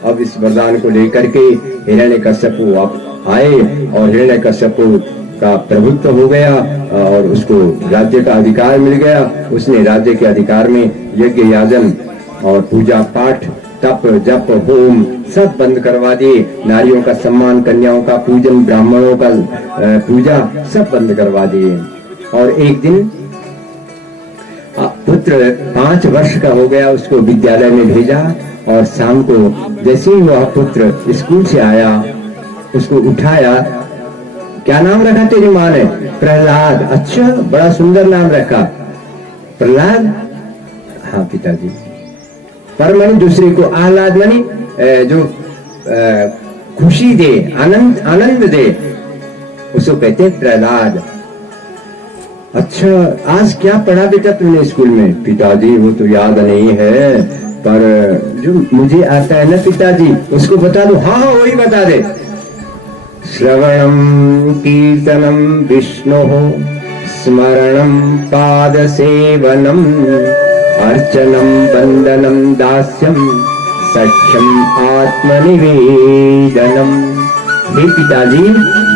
अब इस वरदान को लेकर के हिरण्यकश्यप आए और हिरण्यकश्यप का प्रभुत्व हो गया और उसको राज्य का अधिकार मिल गया। उसने राज्य के अधिकार में यज्ञ याजन और पूजा पाठ, तप जप होम सब बंद करवा दिए। नारियों का सम्मान, कन्याओं का पूजन, ब्राह्मणों का पूजा सब बंद करवा दिए। और एक दिन पुत्र 5 वर्ष का हो गया, उसको विद्यालय में भेजा और शाम को जैसे ही वह पुत्र स्कूल से आया उसको उठाया। क्या नाम रखा तेरी माँ ने? प्रहलाद। अच्छा बड़ा सुंदर नाम रखा प्रहलाद। हाँ पिताजी। पर मानी दूसरे को आह्लाद मानी जो खुशी दे, आनंद दे, उसको कहते हैं प्रहलाद। अच्छा आज क्या पढ़ा बेटा तुमने स्कूल में? पिताजी वो तो याद नहीं है, पर जो मुझे आता है ना पिताजी उसको बता दो। हाँ हाँ वही बता दे। श्रवणम कीर्तनम विष्णोः स्मरणम पाद सेवनम अर्चनम वंदनम दास्यम सख्यम आत्मनिवेदनम। हे पिताजी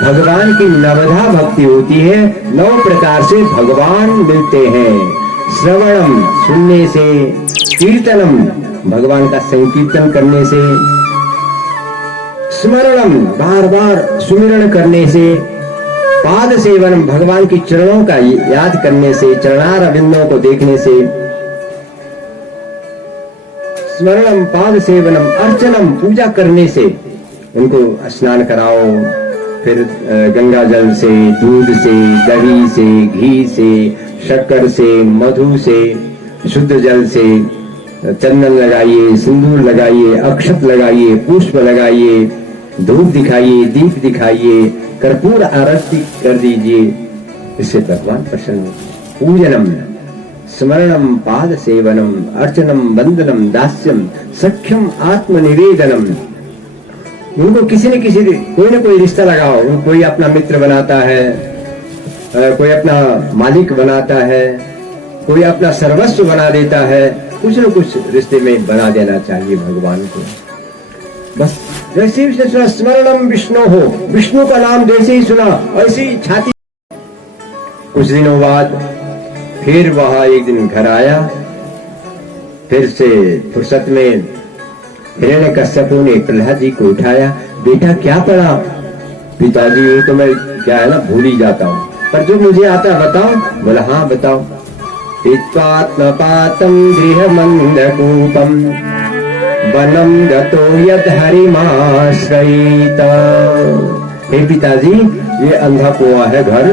भगवान की नवधा भक्ति होती है, 9 प्रकार से भगवान मिलते हैं। श्रवणम सुनने से, कीर्तनम भगवान का संकीर्तन करने से, स्मरणम बार बार सुमिरण करने से, पाद सेवनम भगवान की चरणों का याद करने से, चरणार अरविंदों को देखने से, स्मरणम पाद सेवनम अर्चनम पूजा करने से, उनको स्नान कराओ, फिर गंगा जल से, दूध से, दही से, घी से, शक्कर से, मधु से, शुद्ध जल से चंदन लगाइए, सिंदूर लगाइए, अक्षत लगाइए, पुष्प लगाइए, धूप दिखाइए, दीप दिखाइए, कर्पूर आरती कर दीजिए। इससे भगवान प्रसन्न। पूजनम स्मरणम पाद सेवनम अर्चनम वंदनम दास्यम सख्यम आत्मनिवेदनम। उनको किसी न किसी कोई न कोई रिश्ता लगाओ। कोई अपना मित्र बनाता है, कोई अपना मालिक बनाता है, कोई अपना सर्वस्व बना देता है। कुछ न कुछ रिश्ते में बना देना चाहिए भगवान को। बस जैसे ही सुना स्मरणम विष्णु हो, विष्णु का नाम जैसे ही सुना ऐसी छाती। कुछ दिनों बाद फिर वह एक दिन घर आया। फिर से फुर्सत में हिरण्यकश्यप ने प्रहलाद जी को उठाया। बेटा क्या पढ़ा? पिताजी वो तो मैं क्या है ना भूल ही जाता हूँ, पर जो मुझे आता है बताओ। बोला हाँ बताओ। पातम गृहमंदकूपम वनम गतो यद हरिमाश्रयित। हे पिताजी ये अंधा कुआं है घर,